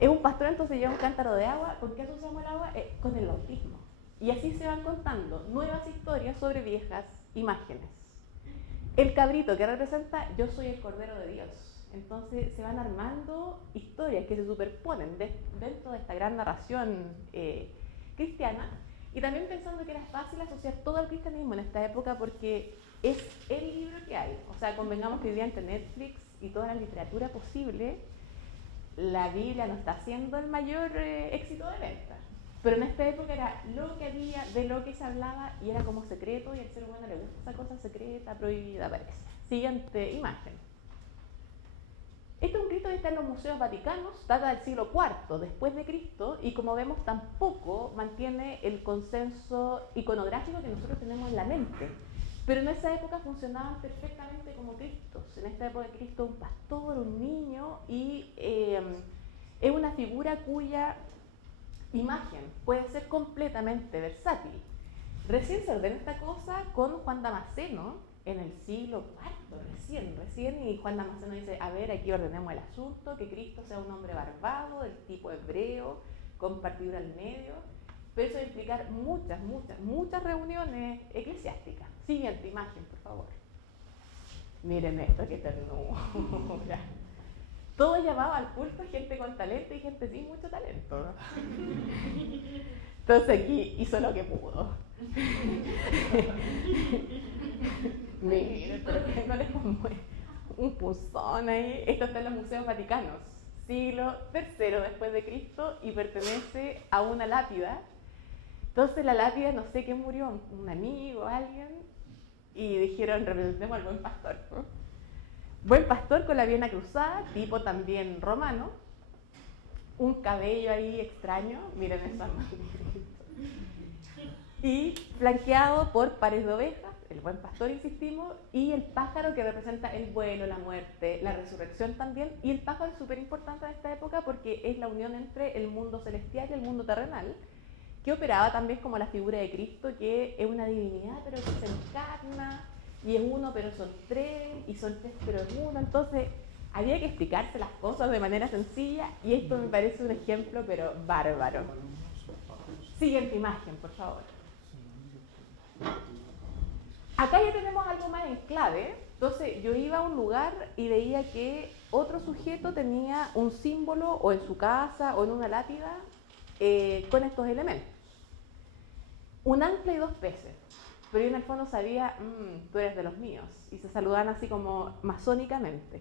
Es un pastor, entonces lleva un cántaro de agua. ¿Con qué asociamos el agua? Con el bautismo. Y así se van contando nuevas historias sobre viejas imágenes. El cabrito que representa, yo soy el Cordero de Dios. Entonces se van armando historias que se superponen dentro de esta gran narración cristiana, y también pensando que era fácil asociar todo al cristianismo en esta época porque es el libro que hay. O sea, convengamos que hoy día entre Netflix y toda la literatura posible, la Biblia no está siendo el mayor éxito de venta. Pero en esta época era lo que había, de lo que se hablaba, y era como secreto, y al ser humano le gusta esa cosa secreta, prohibida, parece. Siguiente imagen. Este es un Cristo que está en los museos vaticanos, data del siglo IV después de Cristo, y como vemos tampoco mantiene el consenso iconográfico que nosotros tenemos en la mente. Pero en esa época funcionaban perfectamente como Cristos. En esta época Cristo es un pastor, un niño, y es una figura cuya imagen puede ser completamente versátil. Recién se ordena esta cosa con Juan Damasceno en el siglo IV, recién, y Juan Damasceno dice, a ver, aquí ordenemos el asunto, que Cristo sea un hombre barbado, del tipo hebreo, con partidura al medio, pero eso va a implicar muchas reuniones eclesiásticas. Siguiente imagen, por favor. Miren esto, qué ternura. Todo llamaba al culto gente con talento y gente sin mucho talento, ¿no? Entonces aquí hizo lo que pudo. Miren, pero que no les pongo un punzón ahí. Esto está en los museos vaticanos, siglo III después de Cristo, y pertenece a una lápida. Entonces la lápida, no sé quién murió, un amigo, alguien, y dijeron, representemos al buen pastor, ¿no? Buen pastor con la pierna cruzada, tipo también romano, un cabello ahí extraño, miren esa mano, y flanqueado por pares de ovejas, el buen pastor, insistimos, y el pájaro que representa el vuelo, la muerte, la resurrección también. Y el pájaro es súper importante en esta época porque es la unión entre el mundo celestial y el mundo terrenal, que operaba también como la figura de Cristo, que es una divinidad pero que se encarna, y es uno pero son tres, y son tres pero es uno. Entonces había que explicarse las cosas de manera sencilla, y esto me parece un ejemplo pero bárbaro. Siguiente imagen, por favor. Acá ya tenemos algo más en clave. Entonces yo iba a un lugar y veía que otro sujeto tenía un símbolo, o en su casa o en una lápida, con estos elementos. Un ancla y dos peces. Pero yo en el fondo sabía, tú eres de los míos. Y se saludaban así como masónicamente.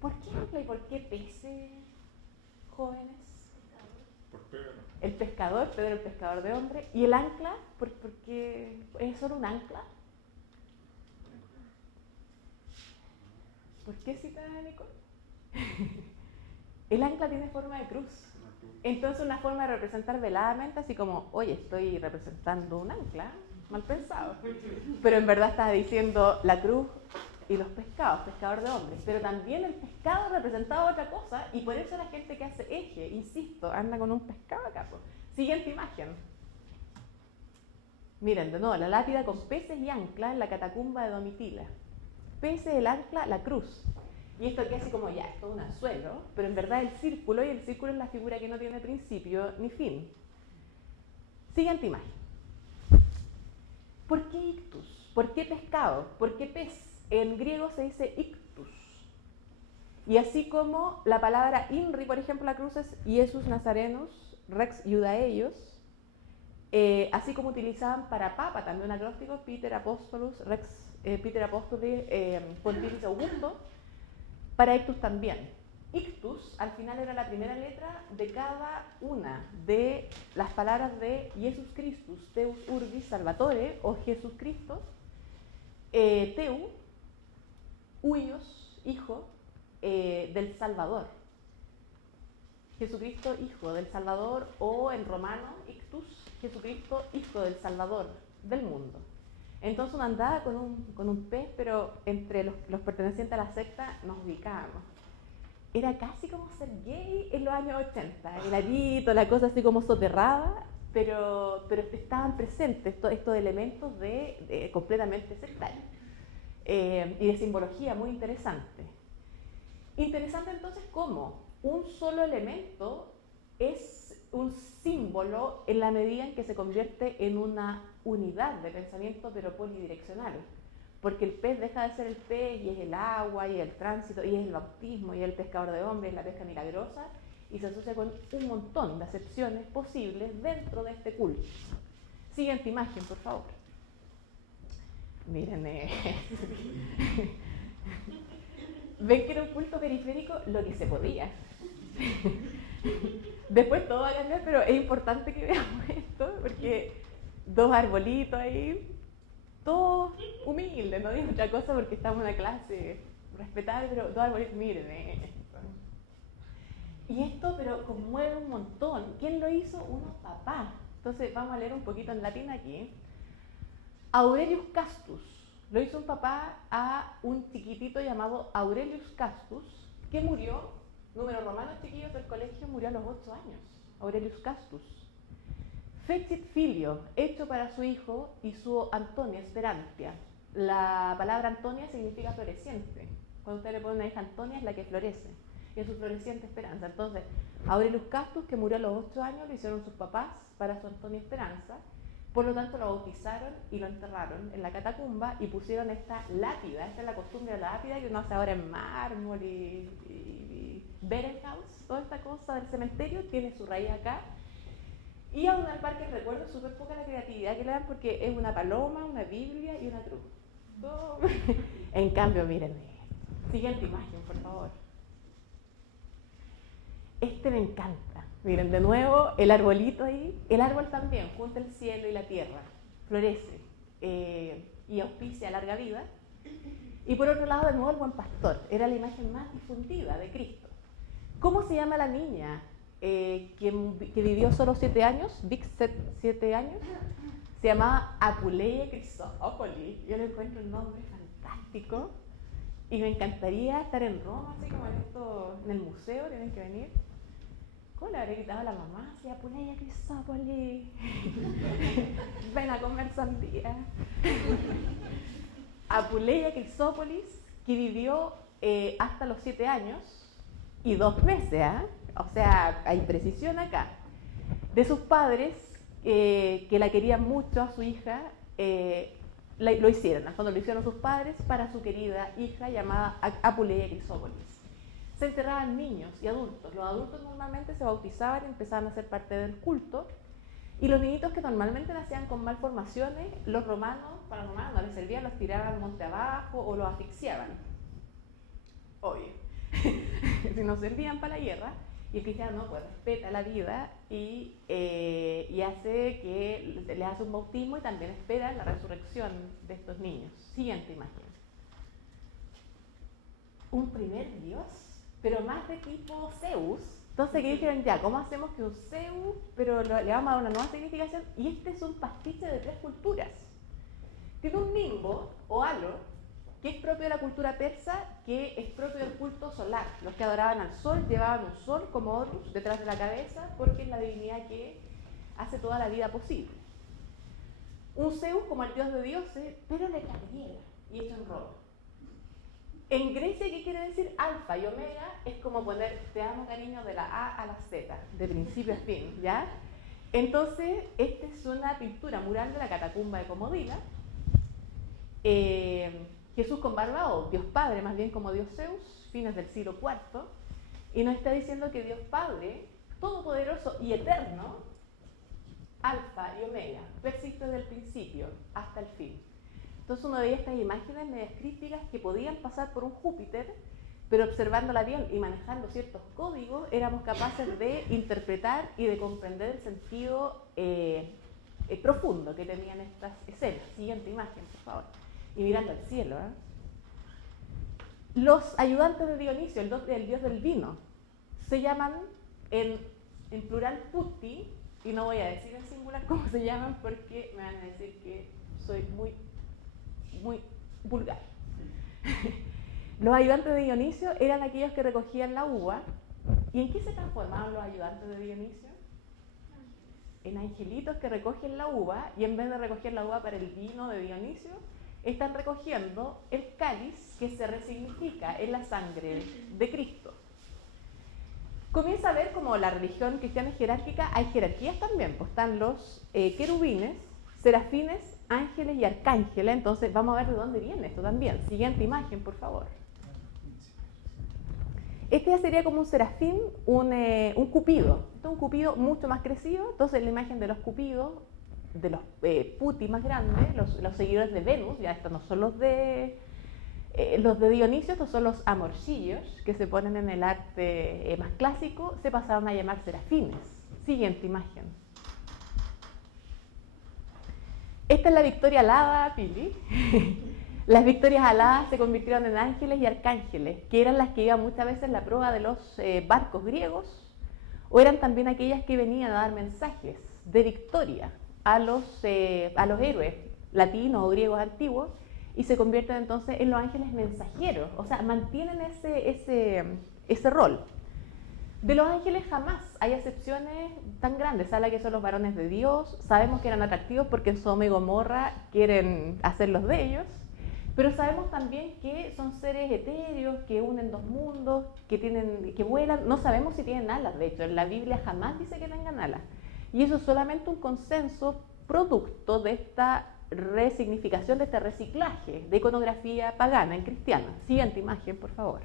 ¿Por qué ancla y por qué peces, jóvenes? Por Pedro. El pescador, Pedro el pescador de hombres. ¿Y el ancla? ¿Por qué es solo un ancla? ¿Por qué cita a Nicole? El ancla tiene forma de cruz. Entonces una forma de representar veladamente, así como, oye, estoy representando un ancla, mal pensado. Pero en verdad estaba diciendo la cruz y los pescados, pescador de hombres. Pero también el pescado representaba otra cosa, y por eso la gente que hace eje, insisto, anda con un pescado acá. Siguiente imagen. Miren, de nuevo, la lápida con peces y ancla en la catacumba de Domitila. Peces, el ancla, la cruz. Y esto aquí así como ya, es todo un anzuelo, pero en verdad el círculo, y el círculo es la figura que no tiene principio ni fin. Siguiente imagen. ¿Por qué ictus? ¿Por qué pescado? ¿Por qué pez? En griego se dice ictus. Y así como la palabra INRI, por ejemplo, la cruz es Iesus Nazarenus Rex Iudaeus, así como utilizaban para papa, también un acróstico, Peter Apostolus Rex, Peter Apostoli Pontifex Augusto, para ictus también. Ictus al final era la primera letra de cada una de las palabras de Iesus Christus, Deus Urbis Salvatore o Jesús Cristo, Teu, Huios, hijo del Salvador. Jesucristo, hijo del Salvador, o en romano, ictus, Jesucristo, hijo del Salvador del mundo. Entonces uno andaba con un pez, pero entre los pertenecientes a la secta nos ubicábamos. Era casi como ser gay en los años 80, el arito, la cosa así como soterrada, pero estaban presentes estos elementos de completamente sectarios y de simbología muy interesante. Interesante entonces cómo un solo elemento es un símbolo en la medida en que se convierte en una unidad de pensamiento pero polidireccional. Porque el pez deja de ser el pez y es el agua y el tránsito y es el bautismo y es el pescador de hombres, la pesca milagrosa, y se asocia con un montón de acepciones posibles dentro de este culto. Siguiente imagen, por favor. Miren, ven que era un culto periférico lo que se podía. Después todo va a cambiar, pero es importante que veamos esto porque dos arbolitos ahí, todo humilde, no digo otra cosa porque estamos en una clase respetable, pero dos arbolitos, miren esto. Y esto, pero conmueve un montón. ¿Quién lo hizo? Unos papás. Entonces vamos a leer un poquito en latín aquí. Aurelius Castus. Lo hizo un papá a un chiquitito llamado Aurelius Castus, que murió, número romano chiquillos del colegio, murió a los 8 años. Aurelius Castus. Fecit filio, hecho para su hijo y su Antonia Sperantia. La palabra Antonia significa floreciente. Cuando usted le pone una hija Antonia es la que florece. Y es su floreciente esperanza. Entonces, Aurelius Castus, que murió a los 8 años, lo hicieron sus papás para su Antonia Esperanza. Por lo tanto, lo bautizaron y lo enterraron en la catacumba y pusieron esta lápida. Esta es la costumbre de la lápida que uno hace ahora en mármol y Berenhaus. Toda esta cosa del cementerio tiene su raíz acá. Y aún al parque recuerdo súper poca la creatividad que le dan porque es una paloma, una Biblia y una cruz. Todo. En cambio, miren esto. Siguiente imagen, por favor. Este me encanta. Miren, de nuevo, el arbolito ahí. El árbol también, junto al cielo y la tierra. Florece y auspicia larga vida. Y por otro lado, de nuevo, el buen pastor. Era la imagen más difundida de Cristo. ¿Cómo se llama la niña que vivió solo 7 años? Vic, 7 años. Se llamaba Apuleia Chrysopoli. Yo le encuentro un nombre fantástico. Y me encantaría estar en Roma, así como en el museo, tienen que venir. ¿Cómo le habré gritado a la mamá? Así, Apuleia Chrysopoli. Ven a comer sandía. Apuleia Chrysopolis, que vivió hasta los 7 años y 2 meses, ¿eh? O sea, hay precisión acá. De sus padres, que la querían mucho a su hija, lo hicieron, al fondo lo hicieron sus padres para su querida hija llamada Apuleia Chrysopoli. Se enterraban niños y adultos. Los adultos normalmente se bautizaban y empezaban a ser parte del culto. Y los niñitos que normalmente nacían con malformaciones, para los romanos no les servían, los tiraban monte abajo o los asfixiaban. Obvio. Si no servían para la guerra. Y el cristiano no, pues respeta la vida y hace que le hace un bautismo y también espera la resurrección de estos niños. Siguiente imagen. Un primer dios, pero más de tipo Zeus. Entonces, ¿qué dijeron? Ya, ¿cómo hacemos que un Zeus, pero le vamos a dar una nueva significación? Y este es un pastiche de 3 culturas. Tiene un nimbo o halo, que es propio de la cultura persa, que es propio del culto solar. Los que adoraban al sol llevaban un sol como Horus detrás de la cabeza, porque es la divinidad que hace toda la vida posible. Un Zeus como el dios de dioses, pero de cabellera y hecho en ropa. En Grecia, ¿qué quiere decir alfa y omega? Es como poner te amo cariño de la A a la Z, de principio a fin, ¿ya? Entonces, esta es una pintura mural de la catacumba de Comodina. Jesús con barba, o Dios Padre, más bien como Dios Zeus, fines del siglo IV, y nos está diciendo que Dios Padre, todopoderoso y eterno, alfa y omega, persiste desde el principio hasta el fin. Entonces uno veía estas imágenes medias crípticas que podían pasar por un Júpiter, pero observándola bien y manejando ciertos códigos, éramos capaces de interpretar y de comprender el sentido profundo que tenían estas escenas. Siguiente imagen, por favor. Y mirando al cielo. Los ayudantes de Dionisio, el dios del vino, se llaman en plural putti, y no voy a decir en singular cómo se llaman porque me van a decir que soy muy vulgar. Los ayudantes de Dionisio eran aquellos que recogían la uva. ¿Y en qué se transformaban los ayudantes de Dionisio? En angelitos que recogen la uva, y en vez de recoger la uva para el vino de Dionisio, están recogiendo el cáliz que se resignifica en la sangre de Cristo. Comienza a ver como la religión cristiana es jerárquica, hay jerarquías también, pues están los querubines, serafines, ángeles y arcángeles. Entonces vamos a ver de dónde viene esto también. Siguiente imagen, por favor. Este ya sería como un serafín, un cupido. Este es un cupido mucho más crecido. Entonces la imagen de los cupidos, de los putis más grandes, los seguidores de Venus, ya estos no son los de Dionisio, estos son los amorcillos que se ponen en el arte más clásico, se pasaron a llamar serafines. Siguiente imagen. Esta es la victoria alada, Pili. Las victorias aladas se convirtieron en ángeles y arcángeles, que eran las que iban muchas veces en la proa de los barcos griegos, o eran también aquellas que venían a dar mensajes de victoria a los héroes latinos o griegos antiguos, y se convierten entonces en los ángeles mensajeros, o sea, mantienen ese rol. De los ángeles jamás hay excepciones tan grandes. Se habla que son los varones de Dios, sabemos que eran atractivos porque en Sodoma y Gomorra quieren hacerlos de ellos, pero sabemos también que son seres etéreos, que unen dos mundos, que vuelan. No sabemos si tienen alas, de hecho, en la Biblia jamás dice que tengan alas. Y eso es solamente un consenso producto de esta resignificación, de este reciclaje de iconografía pagana en cristiana. Siguiente imagen, por favor.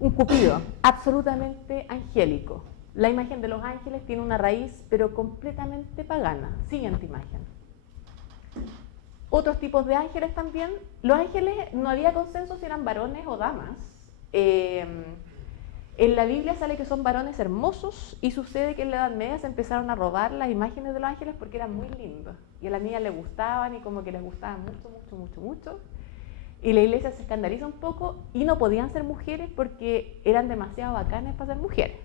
Un cupido, absolutamente angélico. La imagen de los ángeles tiene una raíz, pero completamente pagana. Siguiente imagen. Otros tipos de ángeles también. Los ángeles no había consenso si eran varones o damas. En la Biblia sale que son varones hermosos, y sucede que en la Edad Media se empezaron a robar las imágenes de los ángeles porque eran muy lindos. Y a las niñas les gustaban, y como que les gustaban mucho. Y la iglesia se escandaliza un poco, y no podían ser mujeres porque eran demasiado bacanas para ser mujeres.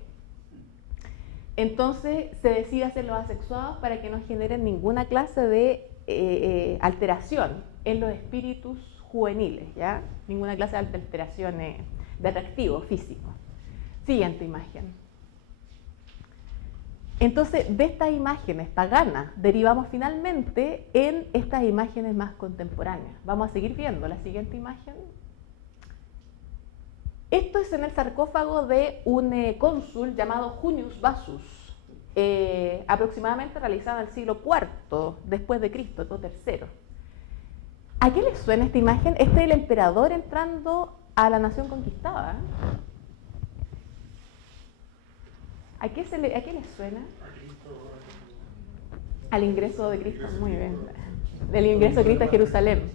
Entonces se decide hacer los asexuados para que no generen ninguna clase de alteración en los espíritus juveniles, ¿ya? Ninguna clase de alteración de atractivo físico. Siguiente imagen. Entonces, de estas imágenes paganas derivamos finalmente en estas imágenes más contemporáneas. Vamos a seguir viendo la siguiente imagen. Esto es en el sarcófago de un cónsul llamado Junius Bassus, aproximadamente realizado en el siglo IV después de Cristo, o III. ¿A qué les suena esta imagen? Este es el emperador entrando a la nación conquistada. ¿A qué les suena? Al ingreso de Cristo, muy bien. Del ingreso de Cristo a Jerusalén.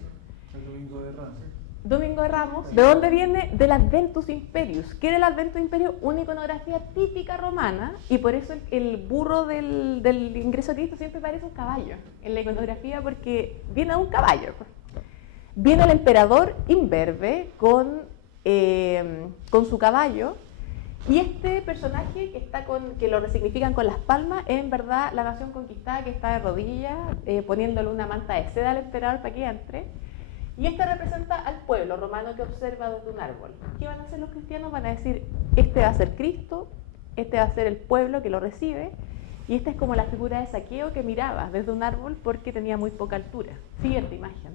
El domingo de Ramos. Domingo de Ramos. ¿De dónde viene? Del Adventus Imperius. ¿Qué era el Adventus Imperius? Una iconografía típica romana, y por eso el burro del ingreso a Cristo siempre parece un caballo en la iconografía, porque viene de un caballo. Viene el emperador imberbe con su caballo. Y este personaje que lo resignifican con las palmas es en verdad la nación conquistada, que está de rodillas, poniéndole una manta de seda al emperador para que entre. Y este representa al pueblo romano que observa desde un árbol. ¿Qué van a hacer los cristianos? Van a decir, este va a ser Cristo, este va a ser el pueblo que lo recibe, y esta es como la figura de Zaqueo que miraba desde un árbol porque tenía muy poca altura. Siguiente imagen.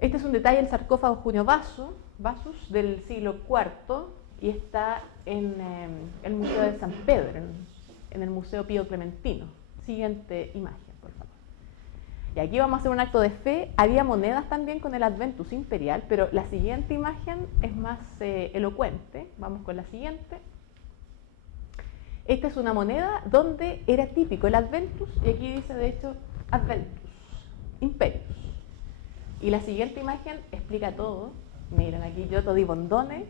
Este es un detalle del sarcófago Junio Vasus del siglo IV y está en el Museo de San Pedro, en el Museo Pío Clementino. Siguiente imagen, por favor. Y aquí vamos a hacer un acto de fe. Había monedas también con el Adventus imperial, pero la siguiente imagen es más elocuente. Vamos con la siguiente. Esta es una moneda donde era típico el Adventus, y aquí dice de hecho Adventus, Imperius. Y la siguiente imagen explica todo. Miren, aquí Giotto di Bondone.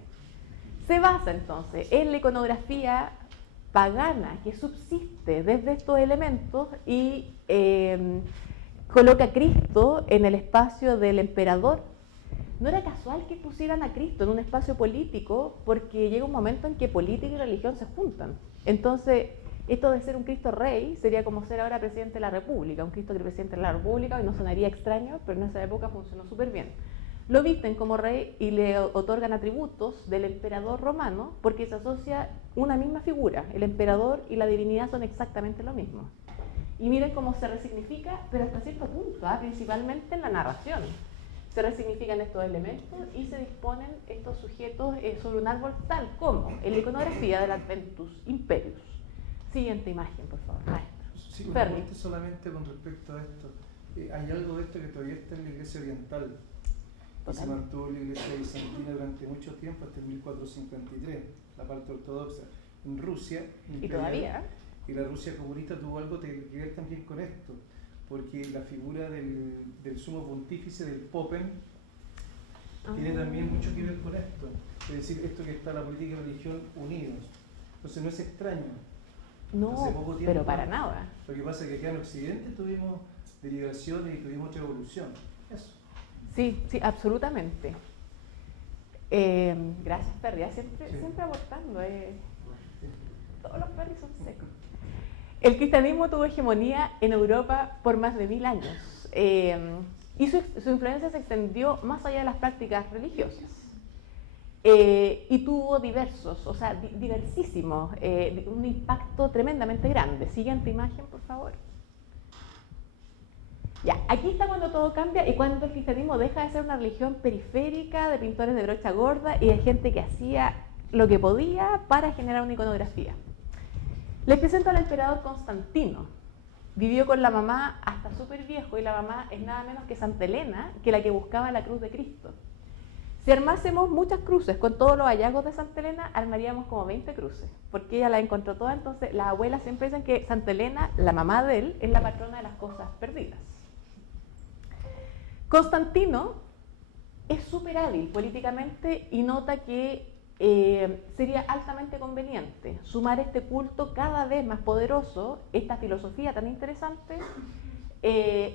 Se basa entonces en la iconografía pagana que subsiste desde estos elementos y coloca a Cristo en el espacio del emperador. No era casual que pusieran a Cristo en un espacio político, porque llega un momento en que política y religión se juntan. Entonces, esto de ser un Cristo rey sería como ser ahora presidente de la República, un Cristo que es presidente de la República, y no sonaría extraño, pero en esa época funcionó súper bien. Lo visten como rey y le otorgan atributos del emperador romano, porque se asocia una misma figura. El emperador y la divinidad son exactamente lo mismo. Y miren cómo se resignifica, pero hasta cierto punto, principalmente en la narración. Se resignifican estos elementos y se disponen estos sujetos sobre un árbol, tal como en la iconografía del Adventus Imperius. Siguiente imagen, por favor, maestro. Sí, Fermi. solamente con respecto a esto. Hay algo de esto que todavía está en la iglesia oriental. Y se mantuvo en la iglesia bizantina durante mucho tiempo, hasta el 1453, la parte ortodoxa. En Rusia. Y todavía. Y la Rusia comunista tuvo algo que ver también con esto, porque la figura del sumo pontífice, del Popen, tiene también mucho que ver con esto. Es decir, esto que está la política y la religión unidos. Entonces no es extraño. No, Hace poco tiempo, pero para nada. Lo que pasa es que acá en Occidente tuvimos derivaciones y tuvimos otra evolución. Eso. Sí, sí, absolutamente. Gracias, Ferri, siempre aportando. Todos los Ferri son secos. El cristianismo tuvo hegemonía en Europa por más de 1000 años y su influencia se extendió más allá de las prácticas religiosas. Y tuvo diversísimos, un impacto tremendamente grande. Siguiente imagen, por favor. Ya, aquí está cuando todo cambia y cuando el cristianismo deja de ser una religión periférica de pintores de brocha gorda y de gente que hacía lo que podía para generar una iconografía. Les presento al emperador Constantino. Vivió con la mamá hasta súper viejo y la mamá es nada menos que Santa Elena, que la que buscaba la cruz de Cristo. Si armásemos muchas cruces con todos los hallazgos de Santa Elena, armaríamos como 20 cruces, porque ella las encontró todas. Entonces las abuelas siempre dicen que Santa Elena, la mamá de él, es la patrona de las cosas perdidas. Constantino es súper hábil políticamente y nota que sería altamente conveniente sumar este culto cada vez más poderoso, esta filosofía tan interesante,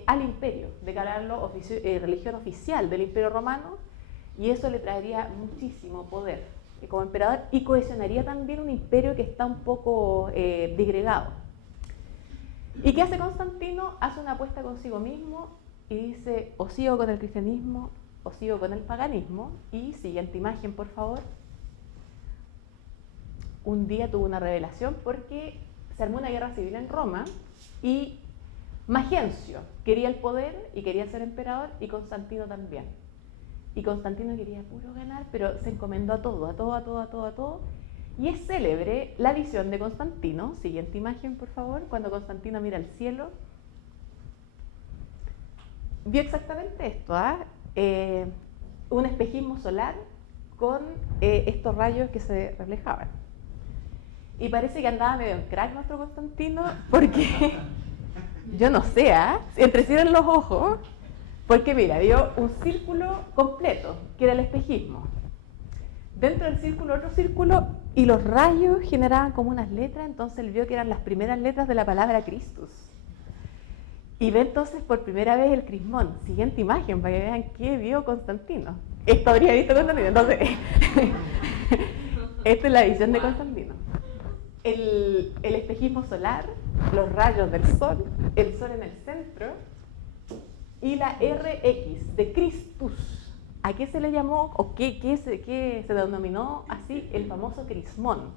al imperio, declararlo religión oficial del Imperio Romano, y eso le traería muchísimo poder como emperador y cohesionaría también un imperio que está un poco disgregado. ¿Y qué hace Constantino? Hace una apuesta consigo mismo y dice, o sigo con el cristianismo o sigo con el paganismo. Y siguiente imagen, por favor. Un día tuvo una revelación porque se armó una guerra civil en Roma y Magencio quería el poder y quería ser emperador, y Constantino también. Y Constantino quería puro ganar, pero se encomendó a todo. Y es célebre la visión de Constantino. Siguiente imagen, por favor. Cuando Constantino mira al cielo, vio exactamente esto, un espejismo solar con estos rayos que se reflejaban. Y parece que andaba medio en crack nuestro Constantino, porque yo no sé, entrecierran los ojos, porque mira, vio un círculo completo, que era el espejismo. Dentro del círculo, otro círculo, y los rayos generaban como unas letras, entonces él vio que eran las primeras letras de la palabra Christus. Y ve entonces por primera vez el crismón. Siguiente imagen, para que vean qué vio Constantino. Esto habría visto Constantino. Entonces, esta es la visión de Constantino. El espejismo solar, los rayos del sol, el sol en el centro, y la RX de Christus. ¿A qué se le llamó o qué se denominó así? El famoso crismón.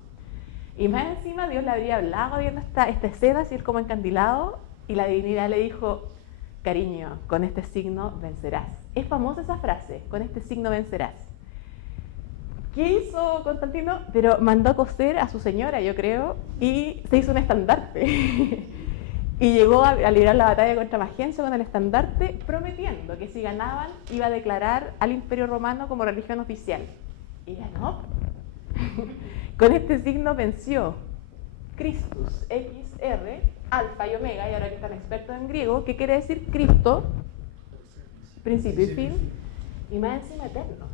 Y más encima Dios le habría hablado viendo esta escena así como encandilado, y la divinidad le dijo, cariño, con este signo vencerás. Es famosa esa frase, con este signo vencerás. ¿Qué hizo Constantino? Pero mandó a coser a su señora, yo creo, y se hizo un estandarte. Y llegó a librar la batalla contra Magencio con el estandarte, prometiendo que si ganaban iba a declarar al Imperio Romano como religión oficial. Y ganó. Con este signo venció Christus, XR, alfa y omega, y ahora que están expertos en griego, ¿qué quiere decir Cristo? Principio y fin, y más encima eterno.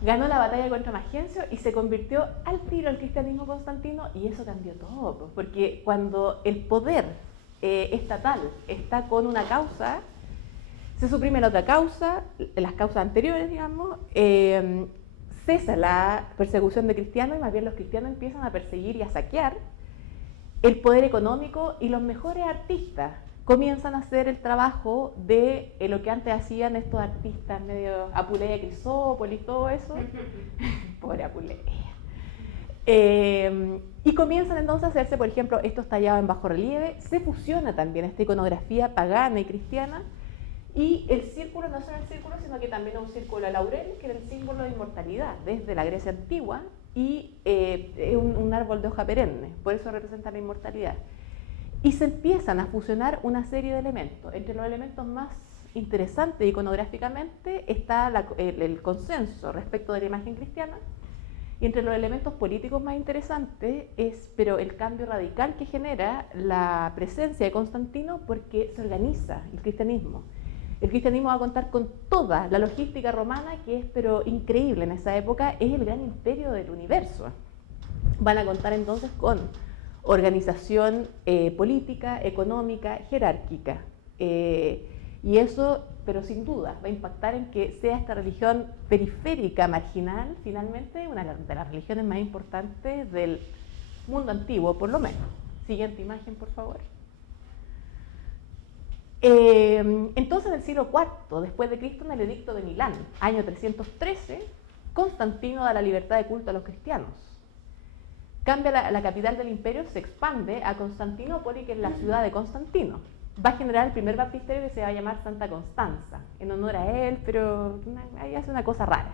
Ganó la batalla contra Magencio y se convirtió al tiro al cristianismo Constantino, y eso cambió todo, porque cuando el poder estatal está con una causa, se suprime la otra causa, las causas anteriores, digamos, cesa la persecución de cristianos y más bien los cristianos empiezan a perseguir y a saquear el poder económico, y los mejores artistas comienzan a hacer el trabajo de lo que antes hacían estos artistas medio Apuleia, Crisópolis, todo eso. Pobre Apuleia. Y comienzan entonces a hacerse, por ejemplo, estos tallados en bajo relieve. Se fusiona también esta iconografía pagana y cristiana, y el círculo no es el círculo, sino que también es un círculo de laurel, que era el símbolo de inmortalidad desde la Grecia antigua, y es un árbol de hoja perenne, por eso representa la inmortalidad. Y se empiezan a fusionar una serie de elementos. Entre los elementos más interesantes iconográficamente está el consenso respecto de la imagen cristiana, y entre los elementos políticos más interesantes es el cambio radical que genera la presencia de Constantino, porque se organiza el cristianismo. El cristianismo va a contar con toda la logística romana, que es increíble en esa época, es el gran imperio del universo. Van a contar entonces con organización política, económica, jerárquica. Y eso, pero sin duda, va a impactar en que sea esta religión periférica, marginal, finalmente una de las religiones más importantes del mundo antiguo, por lo menos. Siguiente imagen, por favor. Entonces, en el siglo IV después de Cristo, en el Edicto de Milán, año 313, Constantino da la libertad de culto a los cristianos. Cambia la capital del imperio, se expande a Constantinopoli, que es la ciudad de Constantino. Va a generar el primer baptisterio, que se va a llamar Santa Constanza, en honor a él, pero ahí hace una cosa rara.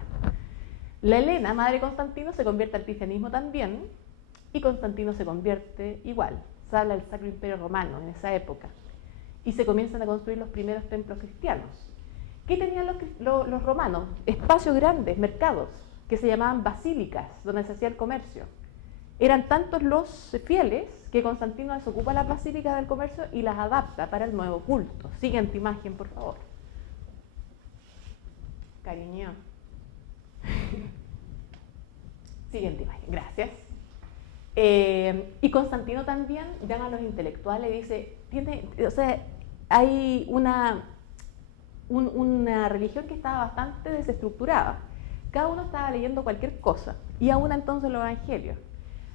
La Helena, madre de Constantino, se convierte al cristianismo también, y Constantino se convierte igual. Se habla del Sacro Imperio Romano en esa época, y se comienzan a construir los primeros templos cristianos. ¿Qué tenían los romanos? Espacios grandes, mercados, que se llamaban basílicas, donde se hacía el comercio. Eran tantos los fieles que Constantino desocupa las basílicas del comercio y las adapta para el nuevo culto. Siguiente imagen, por favor. Cariño. Siguiente imagen, gracias. Y Constantino también llama a los intelectuales y dice, hay una religión que estaba bastante desestructurada. Cada uno estaba leyendo cualquier cosa, y aún entonces los evangelios.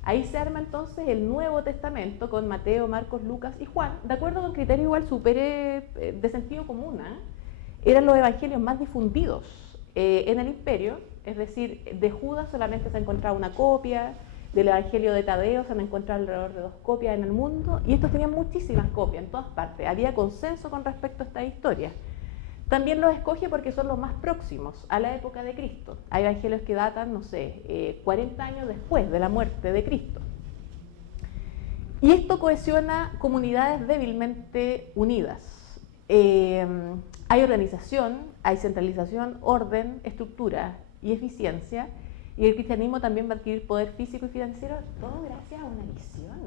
Ahí se arma entonces el Nuevo Testamento con Mateo, Marcos, Lucas y Juan, de acuerdo con criterios igual súper de sentido común. Eran los evangelios más difundidos en el imperio, es decir, de Judas solamente se ha encontrado una copia, del evangelio de Tadeo se han encontrado alrededor de 2 copias en el mundo, y estos tenían muchísimas copias en todas partes, había consenso con respecto a esta historia. También los escoge porque son los más próximos a la época de Cristo. Hay evangelios que datan, 40 años después de la muerte de Cristo. Y esto cohesiona comunidades débilmente unidas. Hay organización, hay centralización, orden, estructura y eficiencia, y el cristianismo también va a adquirir poder físico y financiero, todo gracias a una visión.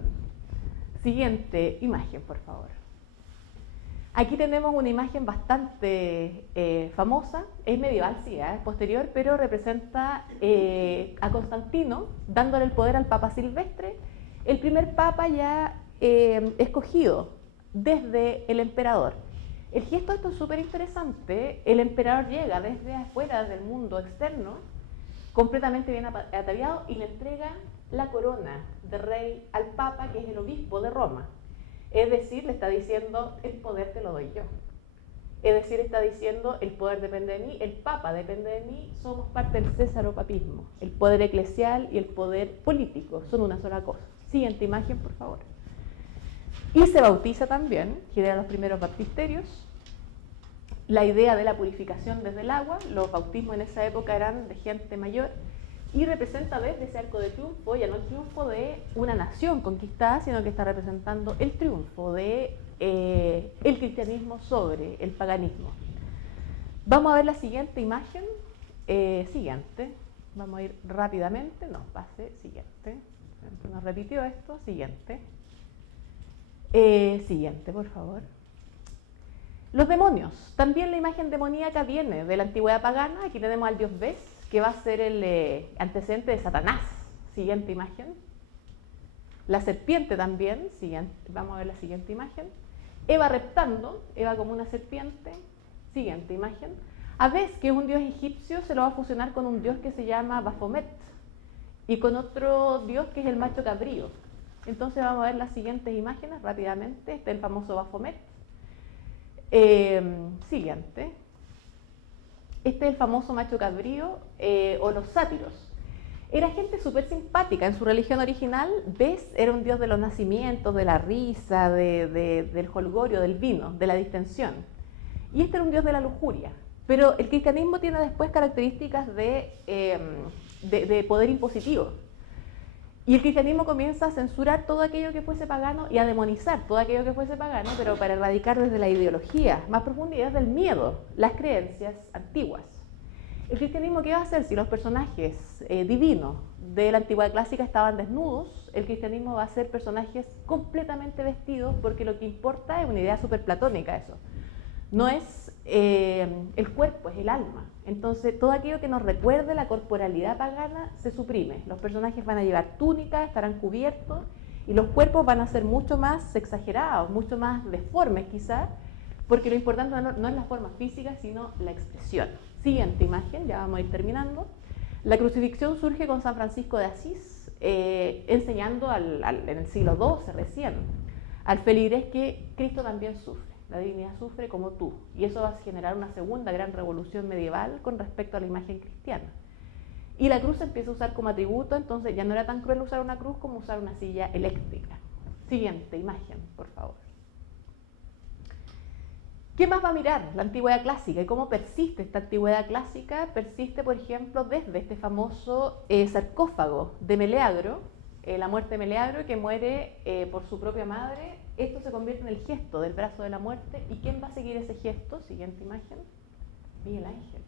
Siguiente imagen, por favor. Aquí tenemos una imagen bastante famosa, es medieval, sí, es posterior, pero representa a Constantino dándole el poder al Papa Silvestre, el primer papa ya escogido desde el emperador. El gesto, esto es súper interesante, el emperador llega desde afuera del mundo externo, completamente bien ataviado, y le entrega la corona de rey al papa, que es el obispo de Roma. Es decir, le está diciendo, el poder te lo doy yo. Es decir, está diciendo, el poder depende de mí, el papa depende de mí, somos parte del césaropapismo. El poder eclesial y el poder político son una sola cosa. Siguiente imagen, por favor. Y se bautiza también, genera los primeros baptisterios. La idea de la purificación desde el agua, los bautismos en esa época eran de gente mayor, y representa desde ese arco de triunfo, ya no el triunfo de una nación conquistada, sino que está representando el triunfo de el cristianismo sobre el paganismo. Vamos a ver la siguiente imagen. Siguiente. Vamos a ir rápidamente. No, pase. Siguiente. Nos repitió esto. Siguiente. Siguiente, por favor. Los demonios. También la imagen demoníaca viene de la antigüedad pagana. Aquí tenemos al dios Bes, que va a ser el antecedente de Satanás. Siguiente imagen. La serpiente también. Siguiente. Vamos a ver la siguiente imagen. Eva reptando, Eva como una serpiente. Siguiente imagen. A Bes, que es un dios egipcio, se lo va a fusionar con un dios que se llama Baphomet y con otro dios que es el macho cabrío. Entonces vamos a ver las siguientes imágenes rápidamente. Este es el famoso Baphomet. Siguiente. Este es el famoso macho cabrío o los sátiros. Era gente súper simpática. En su religión original, Bes era un dios de los nacimientos, de la risa, del jolgorio, del vino, de la distensión. Y este era un dios de la lujuria. Pero el cristianismo tiene después características de poder impositivo. Y el cristianismo comienza a censurar todo aquello que fuese pagano y a demonizar todo aquello que fuese pagano, pero para erradicar desde la ideología más profunda y desde el miedo, las creencias antiguas. ¿El cristianismo qué va a hacer si los personajes divinos de la antigüedad clásica estaban desnudos? El cristianismo va a hacer personajes completamente vestidos, porque lo que importa es una idea súper platónica eso. No es el cuerpo, es el alma. Entonces, todo aquello que nos recuerde la corporalidad pagana se suprime. Los personajes van a llevar túnicas, estarán cubiertos, y los cuerpos van a ser mucho más exagerados, mucho más deformes quizás, porque lo importante no es la forma física, sino la expresión. Siguiente imagen, ya vamos a ir terminando. La crucifixión surge con San Francisco de Asís, enseñando en el siglo XII recién al feligrés que Cristo también sufre. La divinidad sufre como tú, y eso va a generar una segunda gran revolución medieval con respecto a la imagen cristiana. Y la cruz se empieza a usar como atributo, entonces ya no era tan cruel usar una cruz como usar una silla eléctrica. Siguiente imagen, por favor. ¿Qué más va a mirar la antigüedad clásica y cómo persiste esta antigüedad clásica? Persiste, por ejemplo, desde este famoso sarcófago de Meleagro, la muerte de Meleagro, que muere por su propia madre. Esto se convierte en el gesto del brazo de la muerte. ¿Y quién va a seguir ese gesto? Siguiente imagen. Miguel Ángel.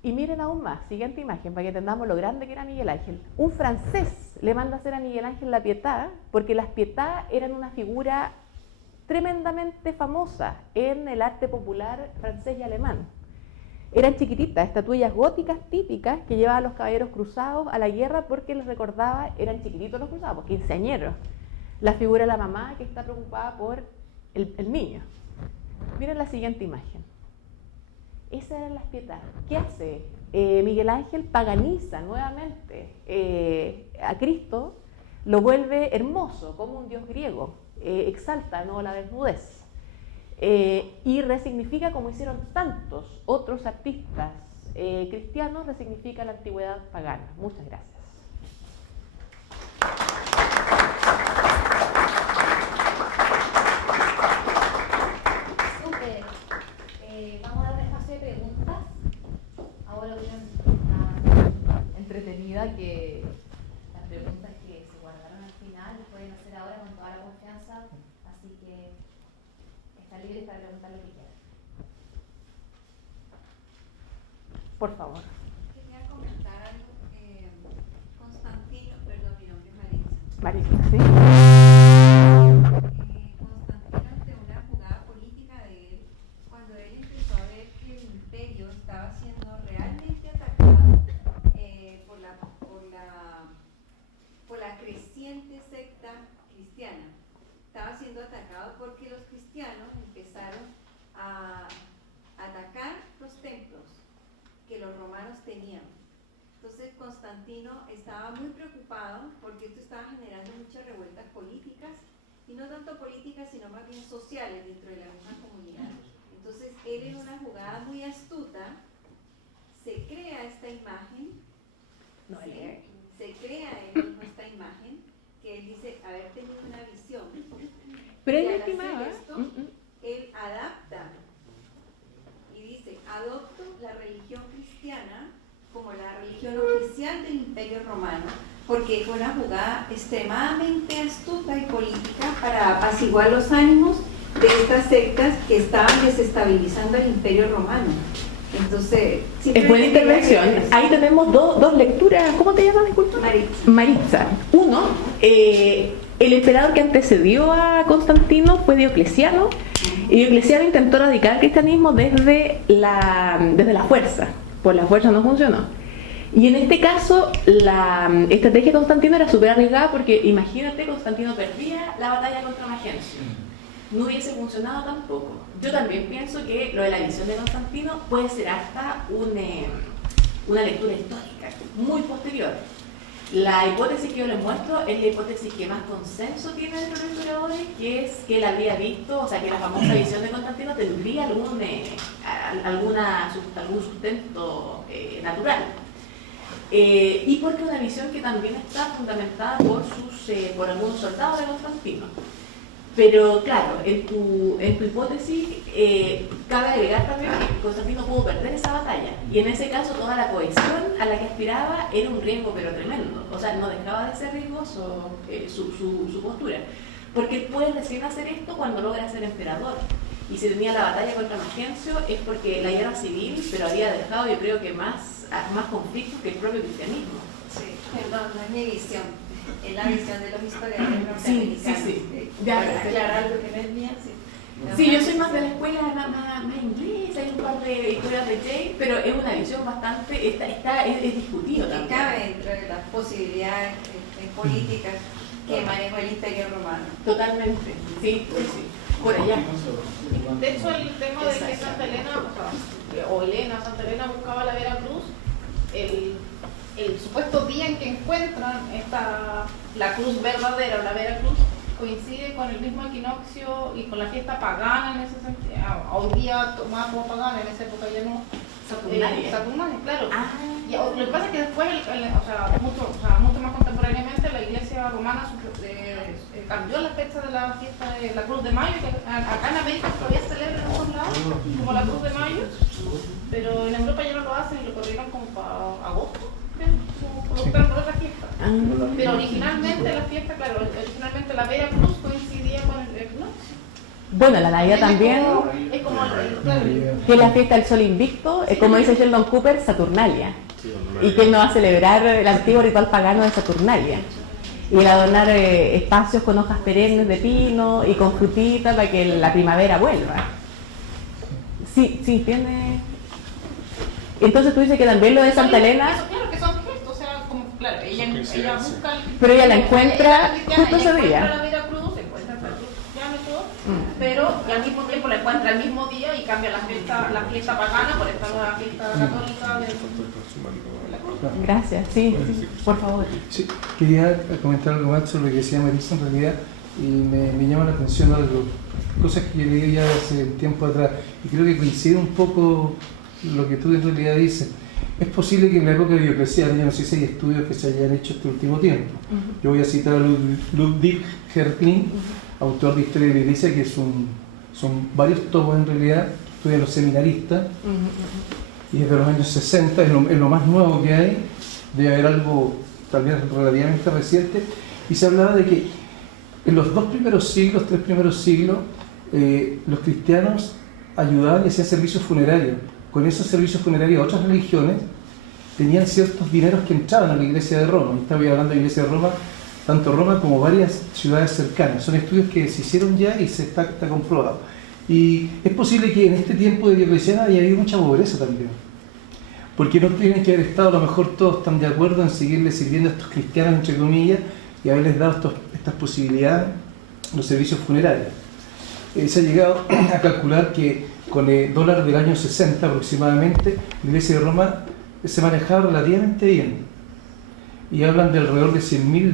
Y miren aún más, siguiente imagen, para que entendamos lo grande que era Miguel Ángel. Un francés le manda a hacer a Miguel Ángel la Pietà, porque las Pietà eran una figura tremendamente famosa en el arte popular francés y alemán. Eran chiquititas, estatuillas góticas típicas que llevaban los caballeros cruzados a la guerra, porque les recordaba, eran chiquititos los cruzados, pues quinceañeros. La figura de la mamá que está preocupada por el niño. Miren la siguiente imagen. Esas eran las Pietà. ¿Qué hace? Miguel Ángel paganiza nuevamente a Cristo, lo vuelve hermoso, como un dios griego, exalta la desnudez, y resignifica, como hicieron tantos otros artistas cristianos, resignifica la antigüedad pagana. Muchas gracias. Vamos a dar espacio de preguntas. Ahora una entretenida, que las preguntas que se guardaron al final las pueden hacer ahora con toda la confianza, así que están libres para preguntar lo que quieran. Por favor. Quería comentar algo. Constantino, perdón, mi nombre es Marisa. Marisa, ¿sí? Constantino, ante una jugada política de él, cuando él empezó a ver que el imperio estaba siendo realmente atacado por la creciente secta cristiana. Estaba siendo atacado porque los cristianos empezaron a atacar los templos que los romanos tenían. Entonces Constantino estaba muy preocupado porque esto estaba generando muchas revueltas políticas, y no tanto políticas sino más bien sociales dentro de la misma comunidad. Entonces él, en una jugada muy astuta, se crea esta imagen, se crea él mismo esta imagen, que él dice haber tenido una visión Pero Y es al hacer estimada. esto, él adapta y dice, adopto la religión cristiana como la religión oficial del Imperio Romano, porque fue una jugada extremadamente astuta y política para apaciguar los ánimos de estas sectas que estaban desestabilizando el Imperio Romano. Entonces, Es buena intervención. Ahí tenemos dos lecturas. ¿Cómo te llamas, disculpa? Maritza. Maritza. Uno, el emperador que antecedió a Constantino fue Diocleciano, y Diocleciano intentó erradicar el cristianismo desde la fuerza. Por la fuerza no funcionó. Y en este caso, la estrategia de Constantino era súper arriesgada porque, imagínate, Constantino perdía la batalla contra Magencio. No hubiese funcionado tampoco. Yo también pienso que lo de la visión de Constantino puede ser hasta una lectura histórica, muy posterior. La hipótesis que yo les muestro es la hipótesis que más consenso tiene entre los historiadores, que es que él habría visto, o sea, que la famosa visión de Constantino tendría algún sustento natural. Y porque una visión que también está fundamentada por algunos soldados de Constantino. Pero claro, en tu hipótesis cabe agregar también que Constantino pudo perder esa batalla, y en ese caso toda la cohesión a la que aspiraba era un riesgo pero tremendo, o sea, no dejaba de ser riesgoso su postura, porque él puede recién hacer esto cuando logra ser emperador, y si tenía la batalla contra Magencio es porque la guerra civil, pero había dejado, yo creo que más conflictos que el propio cristianismo. Sí, perdón, no es mi visión, es la visión de los historiadores norteamericanos. Sí. Ya, para aclarar algo que no es mía, sí. Sí, yo soy más de la escuela más inglesa, hay un par de historias de Jay, pero es una visión bastante, es discutido Que también. cabe dentro de las posibilidades políticas que manejó el Imperio Romano. Totalmente, sí. Por allá. De hecho, el tema de que Santa Elena, Santa Elena buscaba la Vera Cruz, el supuesto día en que encuentran la cruz verdadera o la Vera Cruz coincide con el mismo equinoccio y con la fiesta pagana en ese sentido. Hoy día tomada como pagana, en esa época ya no. Saturnalia, claro. Lo que pasa es que después, mucho más contemporáneamente, la Iglesia romana cambió la fecha de la fiesta de la Cruz de Mayo, que acá en América todavía se celebra en otros lados, como la Cruz de Mayo, pero en Europa ya no lo hacen y lo corrieron como para agosto, como optaron por otra fiesta. Pero originalmente la fiesta, originalmente la Vera Cruz coincidía con el equinoccio. Bueno, la Navidad también, Es como que es la fiesta del sol invicto, como dice Sheldon Cooper, Saturnalia. Y que él no va a celebrar el antiguo ritual pagano de Saturnalia. Y el adornar espacios con hojas perennes de pino y con frutitas para que la primavera vuelva. Sí, tiene... Entonces tú dices que también lo de Santa Elena... Claro, que son gestos, o sea, como, claro, ella busca... Pero ella la encuentra justo ese día. Encuentra la Vera Cruz, encuentra la Cruz cristiana y todo, pero y al mismo tiempo la encuentra el mismo día y cambia la fiesta pagana por esta nueva fiesta católica de la Cruz. Gracias, sí, por favor. Sí, quería comentar algo más sobre lo que decía Marisa en realidad, y me llama la atención algo, cosas que yo leí ya hace tiempo atrás, y creo que coincide un poco lo que tú en realidad dices. Es posible que en la época de Diocleciano, yo no sé si hay estudios que se hayan hecho este último tiempo. Yo voy a citar a Ludwig Herpling, autor de Historia de la Iglesia, que son varios tomos en realidad, estudian los seminaristas, y es de los años 60, es lo más nuevo que hay, debe haber algo tal vez relativamente reciente, y se hablaba de que en los 3 primeros siglos, los cristianos ayudaban y hacían servicios funerarios. Con esos servicios funerarios otras religiones tenían ciertos dineros que entraban a la iglesia de Roma. Estaba hablando de la iglesia de Roma, tanto Roma como varias ciudades cercanas. Son estudios que se hicieron ya y se está comprobado. Y es posible que en este tiempo de Diocleciano haya habido mucha pobreza también. Porque no tienen que haber estado, a lo mejor todos están de acuerdo en seguirle sirviendo a estos cristianos, entre comillas, y haberles dado estas posibilidades, los servicios funerarios. Se ha llegado a calcular que con el dólar del año 60 aproximadamente, la iglesia de Roma se manejaba relativamente bien. Y hablan de alrededor de $100.000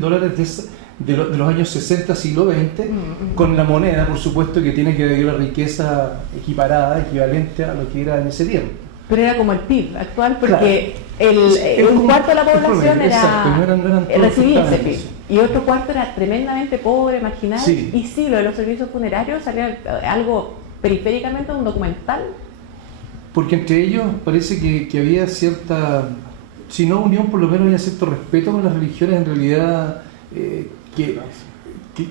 de los años 60, siglo XX, con la moneda, por supuesto, que tiene que haber la riqueza equiparada, equivalente a lo que era en ese tiempo. Pero era como el PIB actual, porque un cuarto de la población recibía ese PIB. Y otro cuarto era tremendamente pobre, marginal. Sí. Y sí, lo de los servicios funerarios salía algo periféricamente de un documental. Porque entre ellos parece que había cierta, si no unión, por lo menos había cierto respeto con las religiones en realidad,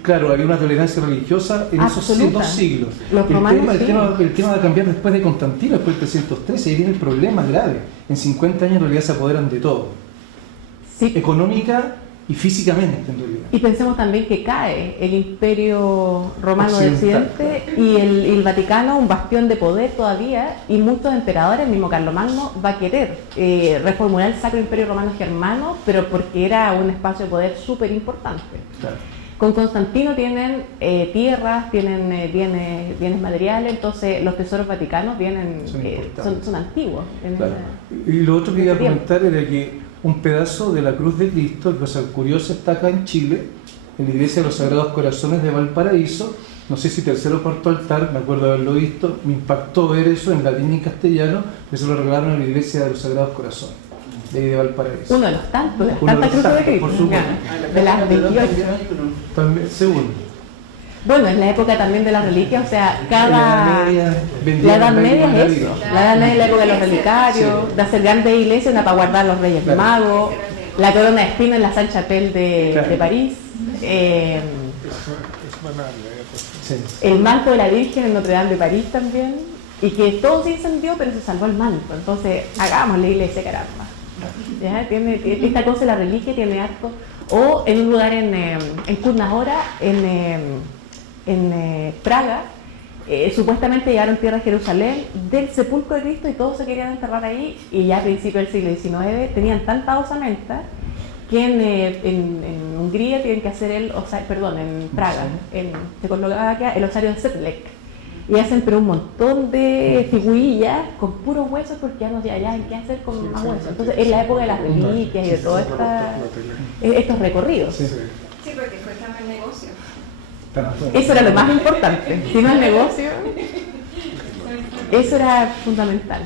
claro, había una tolerancia religiosa en Absoluta. esos 2 siglos. Los romanos, el tema va a cambiar después de Constantino, después del 313, ahí viene el problema grave. En 50 años en realidad se apoderan de todo, Sí. económica y físicamente en realidad. Y pensemos también que cae el Imperio Romano de Occidental, Occidente y el Vaticano, un bastión de poder todavía, y muchos emperadores, el mismo Carlomagno, va a querer reformular el Sacro Imperio Romano Germano, pero porque era un espacio de poder súper importante. Claro. Con Constantino tienen tierras, tienen bienes materiales, entonces los tesoros vaticanos vienen, Son importantes. son antiguos. Claro. Y lo otro que iba a comentar era que un pedazo de la cruz de Cristo, cosa curiosa, está acá en Chile, en la iglesia de los Sagrados Corazones de Valparaíso. No sé si tercero o cuarto altar, me acuerdo de haberlo visto, me impactó ver eso en latín y en castellano, eso lo regalaron en la iglesia de los Sagrados Corazones de Valparaíso. Uno de los tantos, de las Uno de tantas los cruces de tantos, Cristo. por supuesto. Ya, de las 28. También, segundo. Bueno, es la época también de las reliquias, o sea, La Edad Media es eso. La Edad Media es la época de los relicarios, de hacer grandes iglesias, una para guardar a los Reyes Claro. Magos, la corona de espinas en la Sainte-Chapelle de París, Es banal, Sí. el manto de la Virgen en Notre Dame de París también, y que todo se incendió, pero se salvó el manto. Entonces, hagamos la iglesia, caramba. ¿Ya? Tiene esta cosa de la reliquia, tiene harto. O en un lugar en Kutná-Hora, en Praga, supuestamente llegaron tierra de Jerusalén del sepulcro de Cristo y todos se querían enterrar ahí, y ya a principios del siglo XIX tenían tanta osamenta que en Hungría tienen que hacer en Praga, en Checoslovaquia, el osario de Sedlec. Y hacen pero un montón de figurillas con puros huesos porque ya no hay que hacer con más huesos. Entonces es la época de las reliquias y de todos estos recorridos. Sí. Sí, porque fue también negocio. Eso era lo más importante. Si no el negocio, eso era fundamental.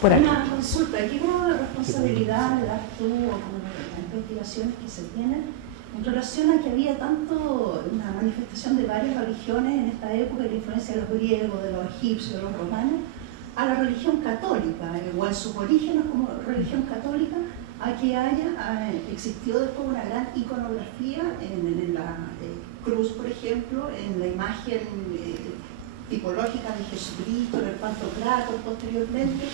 Por ahí. Una consulta, ¿qué grado de responsabilidad le das tú o con las investigaciones que se tienen en relación a que había tanto una manifestación de varias religiones en esta época, la influencia de los griegos, de los egipcios, de los romanos, a la religión católica, o en sus orígenes como religión católica, a que haya existido después una gran iconografía en la cruz, por ejemplo, en la imagen tipológica de Jesucristo, en el Pantocrator posteriormente,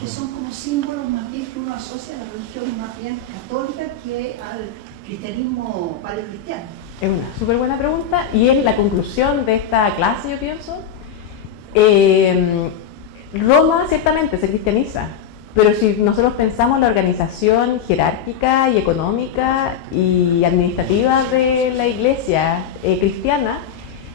que son como símbolos más bien que uno asocia a la religión más bien católica que al cristianismo paleocristiano. Es una súper buena pregunta y es la conclusión de esta clase, yo pienso. Roma ciertamente se cristianiza, pero si nosotros pensamos la organización jerárquica y económica y administrativa de la iglesia cristiana,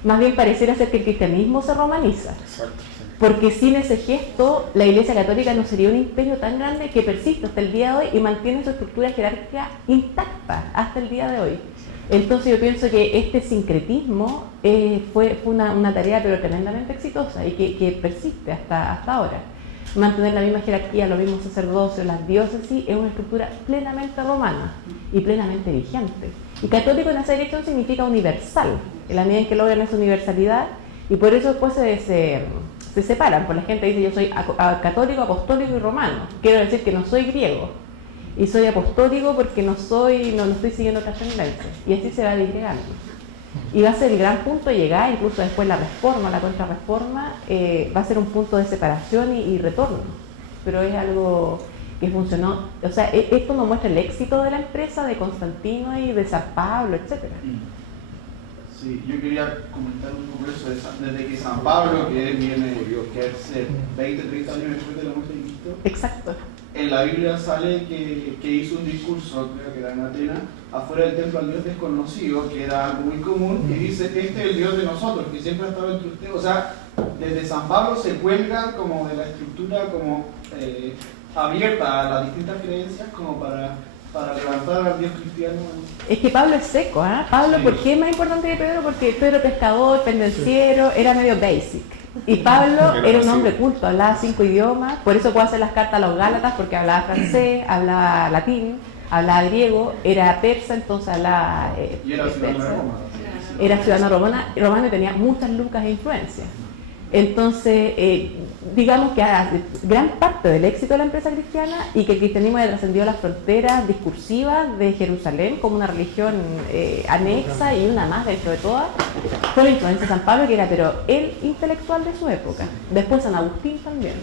más bien pareciera ser que el cristianismo se romaniza. Exacto. Porque sin ese gesto, la Iglesia Católica no sería un imperio tan grande que persiste hasta el día de hoy y mantiene su estructura jerárquica intacta hasta el día de hoy. Entonces yo pienso que este sincretismo fue una tarea pero tremendamente exitosa y que persiste hasta ahora. Mantener la misma jerarquía, los mismos sacerdocios, las diócesis, es una estructura plenamente romana y plenamente vigente. Y católico en esa dirección significa universal, en la medida en que logran esa universalidad, y por eso después se separan, pues la gente dice yo soy católico, apostólico y romano. Quiero decir que no soy griego y soy apostólico porque no estoy siguiendo otras tendencias, y así se va disgregando. Y va a ser el gran punto de llegada, incluso después la reforma, la contrarreforma, va a ser un punto de separación y retorno. Pero es algo que funcionó, o sea, esto nos muestra el éxito de la empresa, de Constantino y de San Pablo, etcétera. Sí, yo quería comentar un poco eso, desde que San Pablo, que viene, que es 20, 30 años después de la muerte de Cristo, Exacto. en la Biblia sale que hizo un discurso, creo que era en Atenas, afuera del templo al Dios desconocido, que era algo muy común, y dice, este es el Dios de nosotros, que siempre ha estado entre ustedes. O sea, desde San Pablo se cuelga como de la estructura como abierta a las distintas creencias, como para levantar al Dios cristiano. Es que Pablo es seco, ¿eh? Pablo, Sí. ¿por qué es más importante que Pedro? Porque Pedro pescador, pendenciero, era medio basic. Y Pablo era un hombre culto, hablaba 5 idiomas, por eso puede hacer las cartas a los Gálatas, porque hablaba francés, hablaba latín, hablaba griego, era persa, entonces hablaba Y era ciudadano persa. de Roma. Era ciudadano romano y tenía muchas lucas e influencias. Entonces, digamos que gran parte del éxito de la empresa cristiana y que el cristianismo haya trascendido las fronteras discursivas de Jerusalén como una religión anexa y una más dentro de todas, fue la influencia de San Pablo, que era pero el intelectual de su época. Después San Agustín también.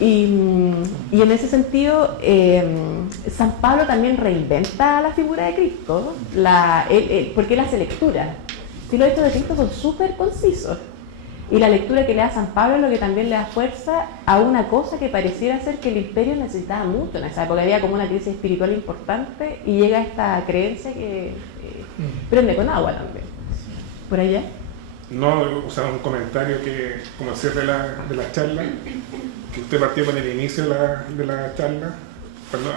Y en ese sentido, San Pablo también reinventa la figura de Cristo, porque él hace lectura. Si los hechos de Cristo son súper concisos. Y la lectura que le da San Pablo es lo que también le da fuerza a una cosa que pareciera ser que el imperio necesitaba mucho en esa época. Había como una crisis espiritual importante y llega esta creencia que prende con agua también. ¿Por allá? No, o sea, un comentario que, como cierre de la charla, que usted partió con el inicio de la charla,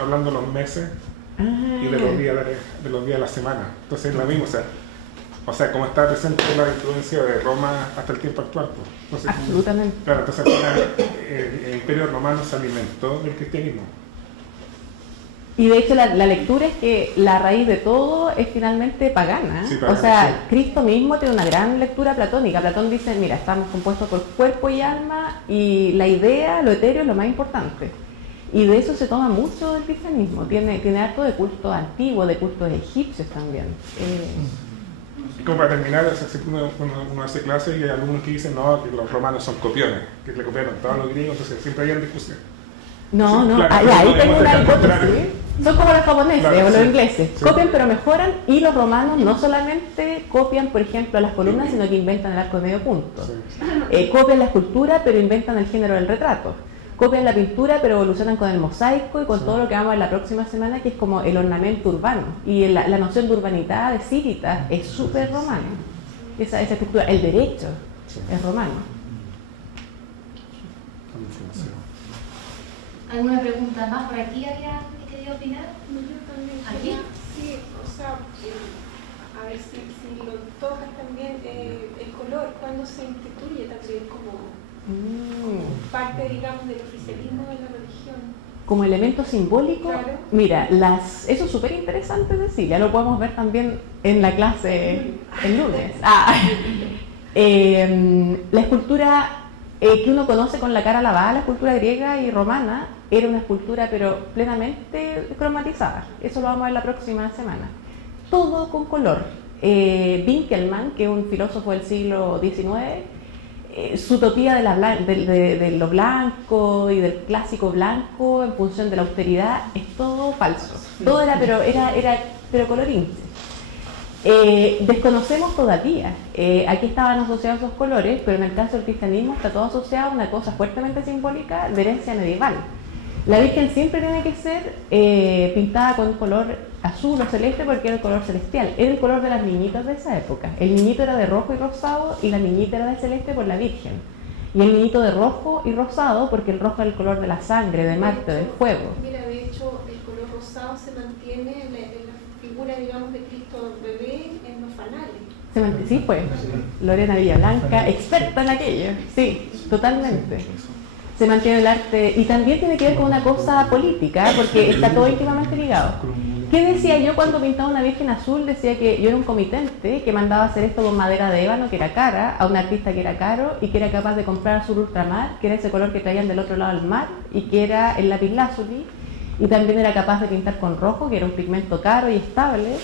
hablando de los meses y de los días de la semana. Entonces es lo mismo, o sea, como está presente la influencia de Roma hasta el tiempo actual. Pues. Entonces, absolutamente. Claro, entonces el imperio romano se alimentó del cristianismo. Y de hecho la lectura es que la raíz de todo es finalmente pagana. Sí, pagana, o sea, sí. Cristo mismo tiene una gran lectura platónica. Platón dice, mira, estamos compuestos por cuerpo y alma y la idea, lo etéreo es lo más importante. Y de eso se toma mucho del cristianismo. Tiene harto de cultos antiguos, de cultos egipcios también. Y como para terminar, uno hace clase y hay algunos que dicen no, que los romanos son copiones, que le copiaron todos los griegos, entonces siempre hay discusión. No, Sí, no, claro, ahí no tengo una demuestra que al hipótesis. contrario. Son como los japoneses Claro, o los sí, ingleses. sí. Copian pero mejoran, y los romanos no solamente copian, por ejemplo, las columnas, sino que inventan el arco de medio punto. Sí. Copian la escultura, pero inventan el género del retrato. Copian la pintura, pero evolucionan con el mosaico y con todo lo que vamos a ver la próxima semana, que es como el ornamento urbano. Y la noción de urbanidad, de civitas, es súper romana. Esa estructura, el derecho es romano. ¿Alguna pregunta más por aquí? ¿Había que quería opinar? Yo también ¿Aquí? Sí, o sea, a ver si lo tocas también, el color, cuando se instituye también como parte, digamos, del oficialismo de la religión. Como elemento simbólico, Claro. mira, eso es súper interesante decir, ya lo podemos ver también en la clase el lunes. La escultura que uno conoce con la cara lavada, la escultura griega y romana, era una escultura pero plenamente cromatizada. Eso lo vamos a ver la próxima semana. Todo con color. Winkelmann, que es un filósofo del siglo XIX, su utopía de lo blanco y del clásico blanco en función de la austeridad es todo falso. Todo era pero colorín. Desconocemos todavía a qué estaban asociados esos colores, pero en el caso del cristianismo está todo asociado a una cosa fuertemente simbólica de herencia medieval. La Virgen siempre tiene que ser pintada con un color azul o celeste porque era el color celestial, era el color de las niñitas de esa época. El niñito era de rojo y rosado y la niñita era de celeste por la Virgen. Y el niñito de rojo y rosado porque el rojo era el color de la sangre, de Marte, del fuego. Mira, de hecho, el color rosado se mantiene en la figura, digamos, de Cristo bebé en los fanales. Sí, pues, Lorena Villablanca, experta en aquello, sí, totalmente. Se mantiene el arte y también tiene que ver con una cosa política, porque está todo íntimamente ligado. ¿Qué decía yo cuando pintaba una Virgen azul? Decía que yo era un comitente que mandaba hacer esto con madera de ébano, que era cara, a un artista que era caro y que era capaz de comprar azul ultramar, que era ese color que traían del otro lado del mar, y que era el lapislázuli, y también era capaz de pintar con rojo, que era un pigmento caro y estable,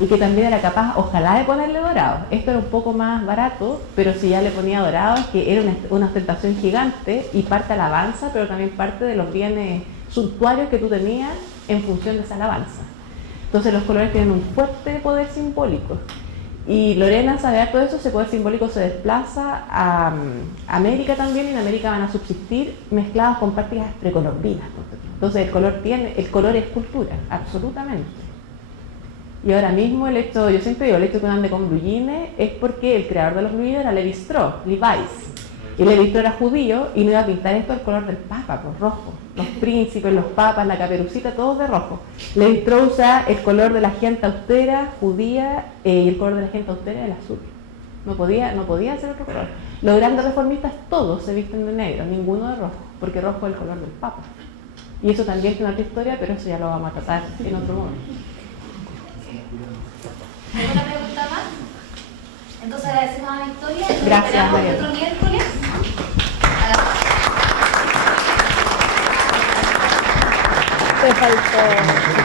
y que también era capaz, ojalá, de ponerle dorado. Esto era un poco más barato, pero si ya le ponía dorado es que era una ostentación gigante y parte alabanza, pero también parte de los bienes suntuarios que tú tenías en función de esa alabanza. Entonces los colores tienen un fuerte poder simbólico. Y Lorena sabe todo eso, ese poder simbólico se desplaza a América también, y en América van a subsistir mezclados con prácticas precolombinas. Entonces el color es cultura, absolutamente. Y ahora mismo yo siempre digo, el hecho que uno ande con blue jeans es porque el creador de los blue jeans era Levi Strauss, Levi's. Y Levi Strauss era judío y no iba a pintar esto el color del papa, pues rojo. Los príncipes, los papas, la caperucita, todos de rojo. Levi Strauss usa el color de la gente austera, judía, y el color de la gente austera es el azul. No podía ser otro color. Los grandes reformistas todos se visten de negro, ninguno de rojo, porque rojo es el color del Papa. Y eso también tiene otra historia, pero eso ya lo vamos a tratar en otro momento. ¿Alguna pregunta más? Entonces agradecemos a Victoria. Nos Gracias, esperamos María. otro miércoles. Te faltó.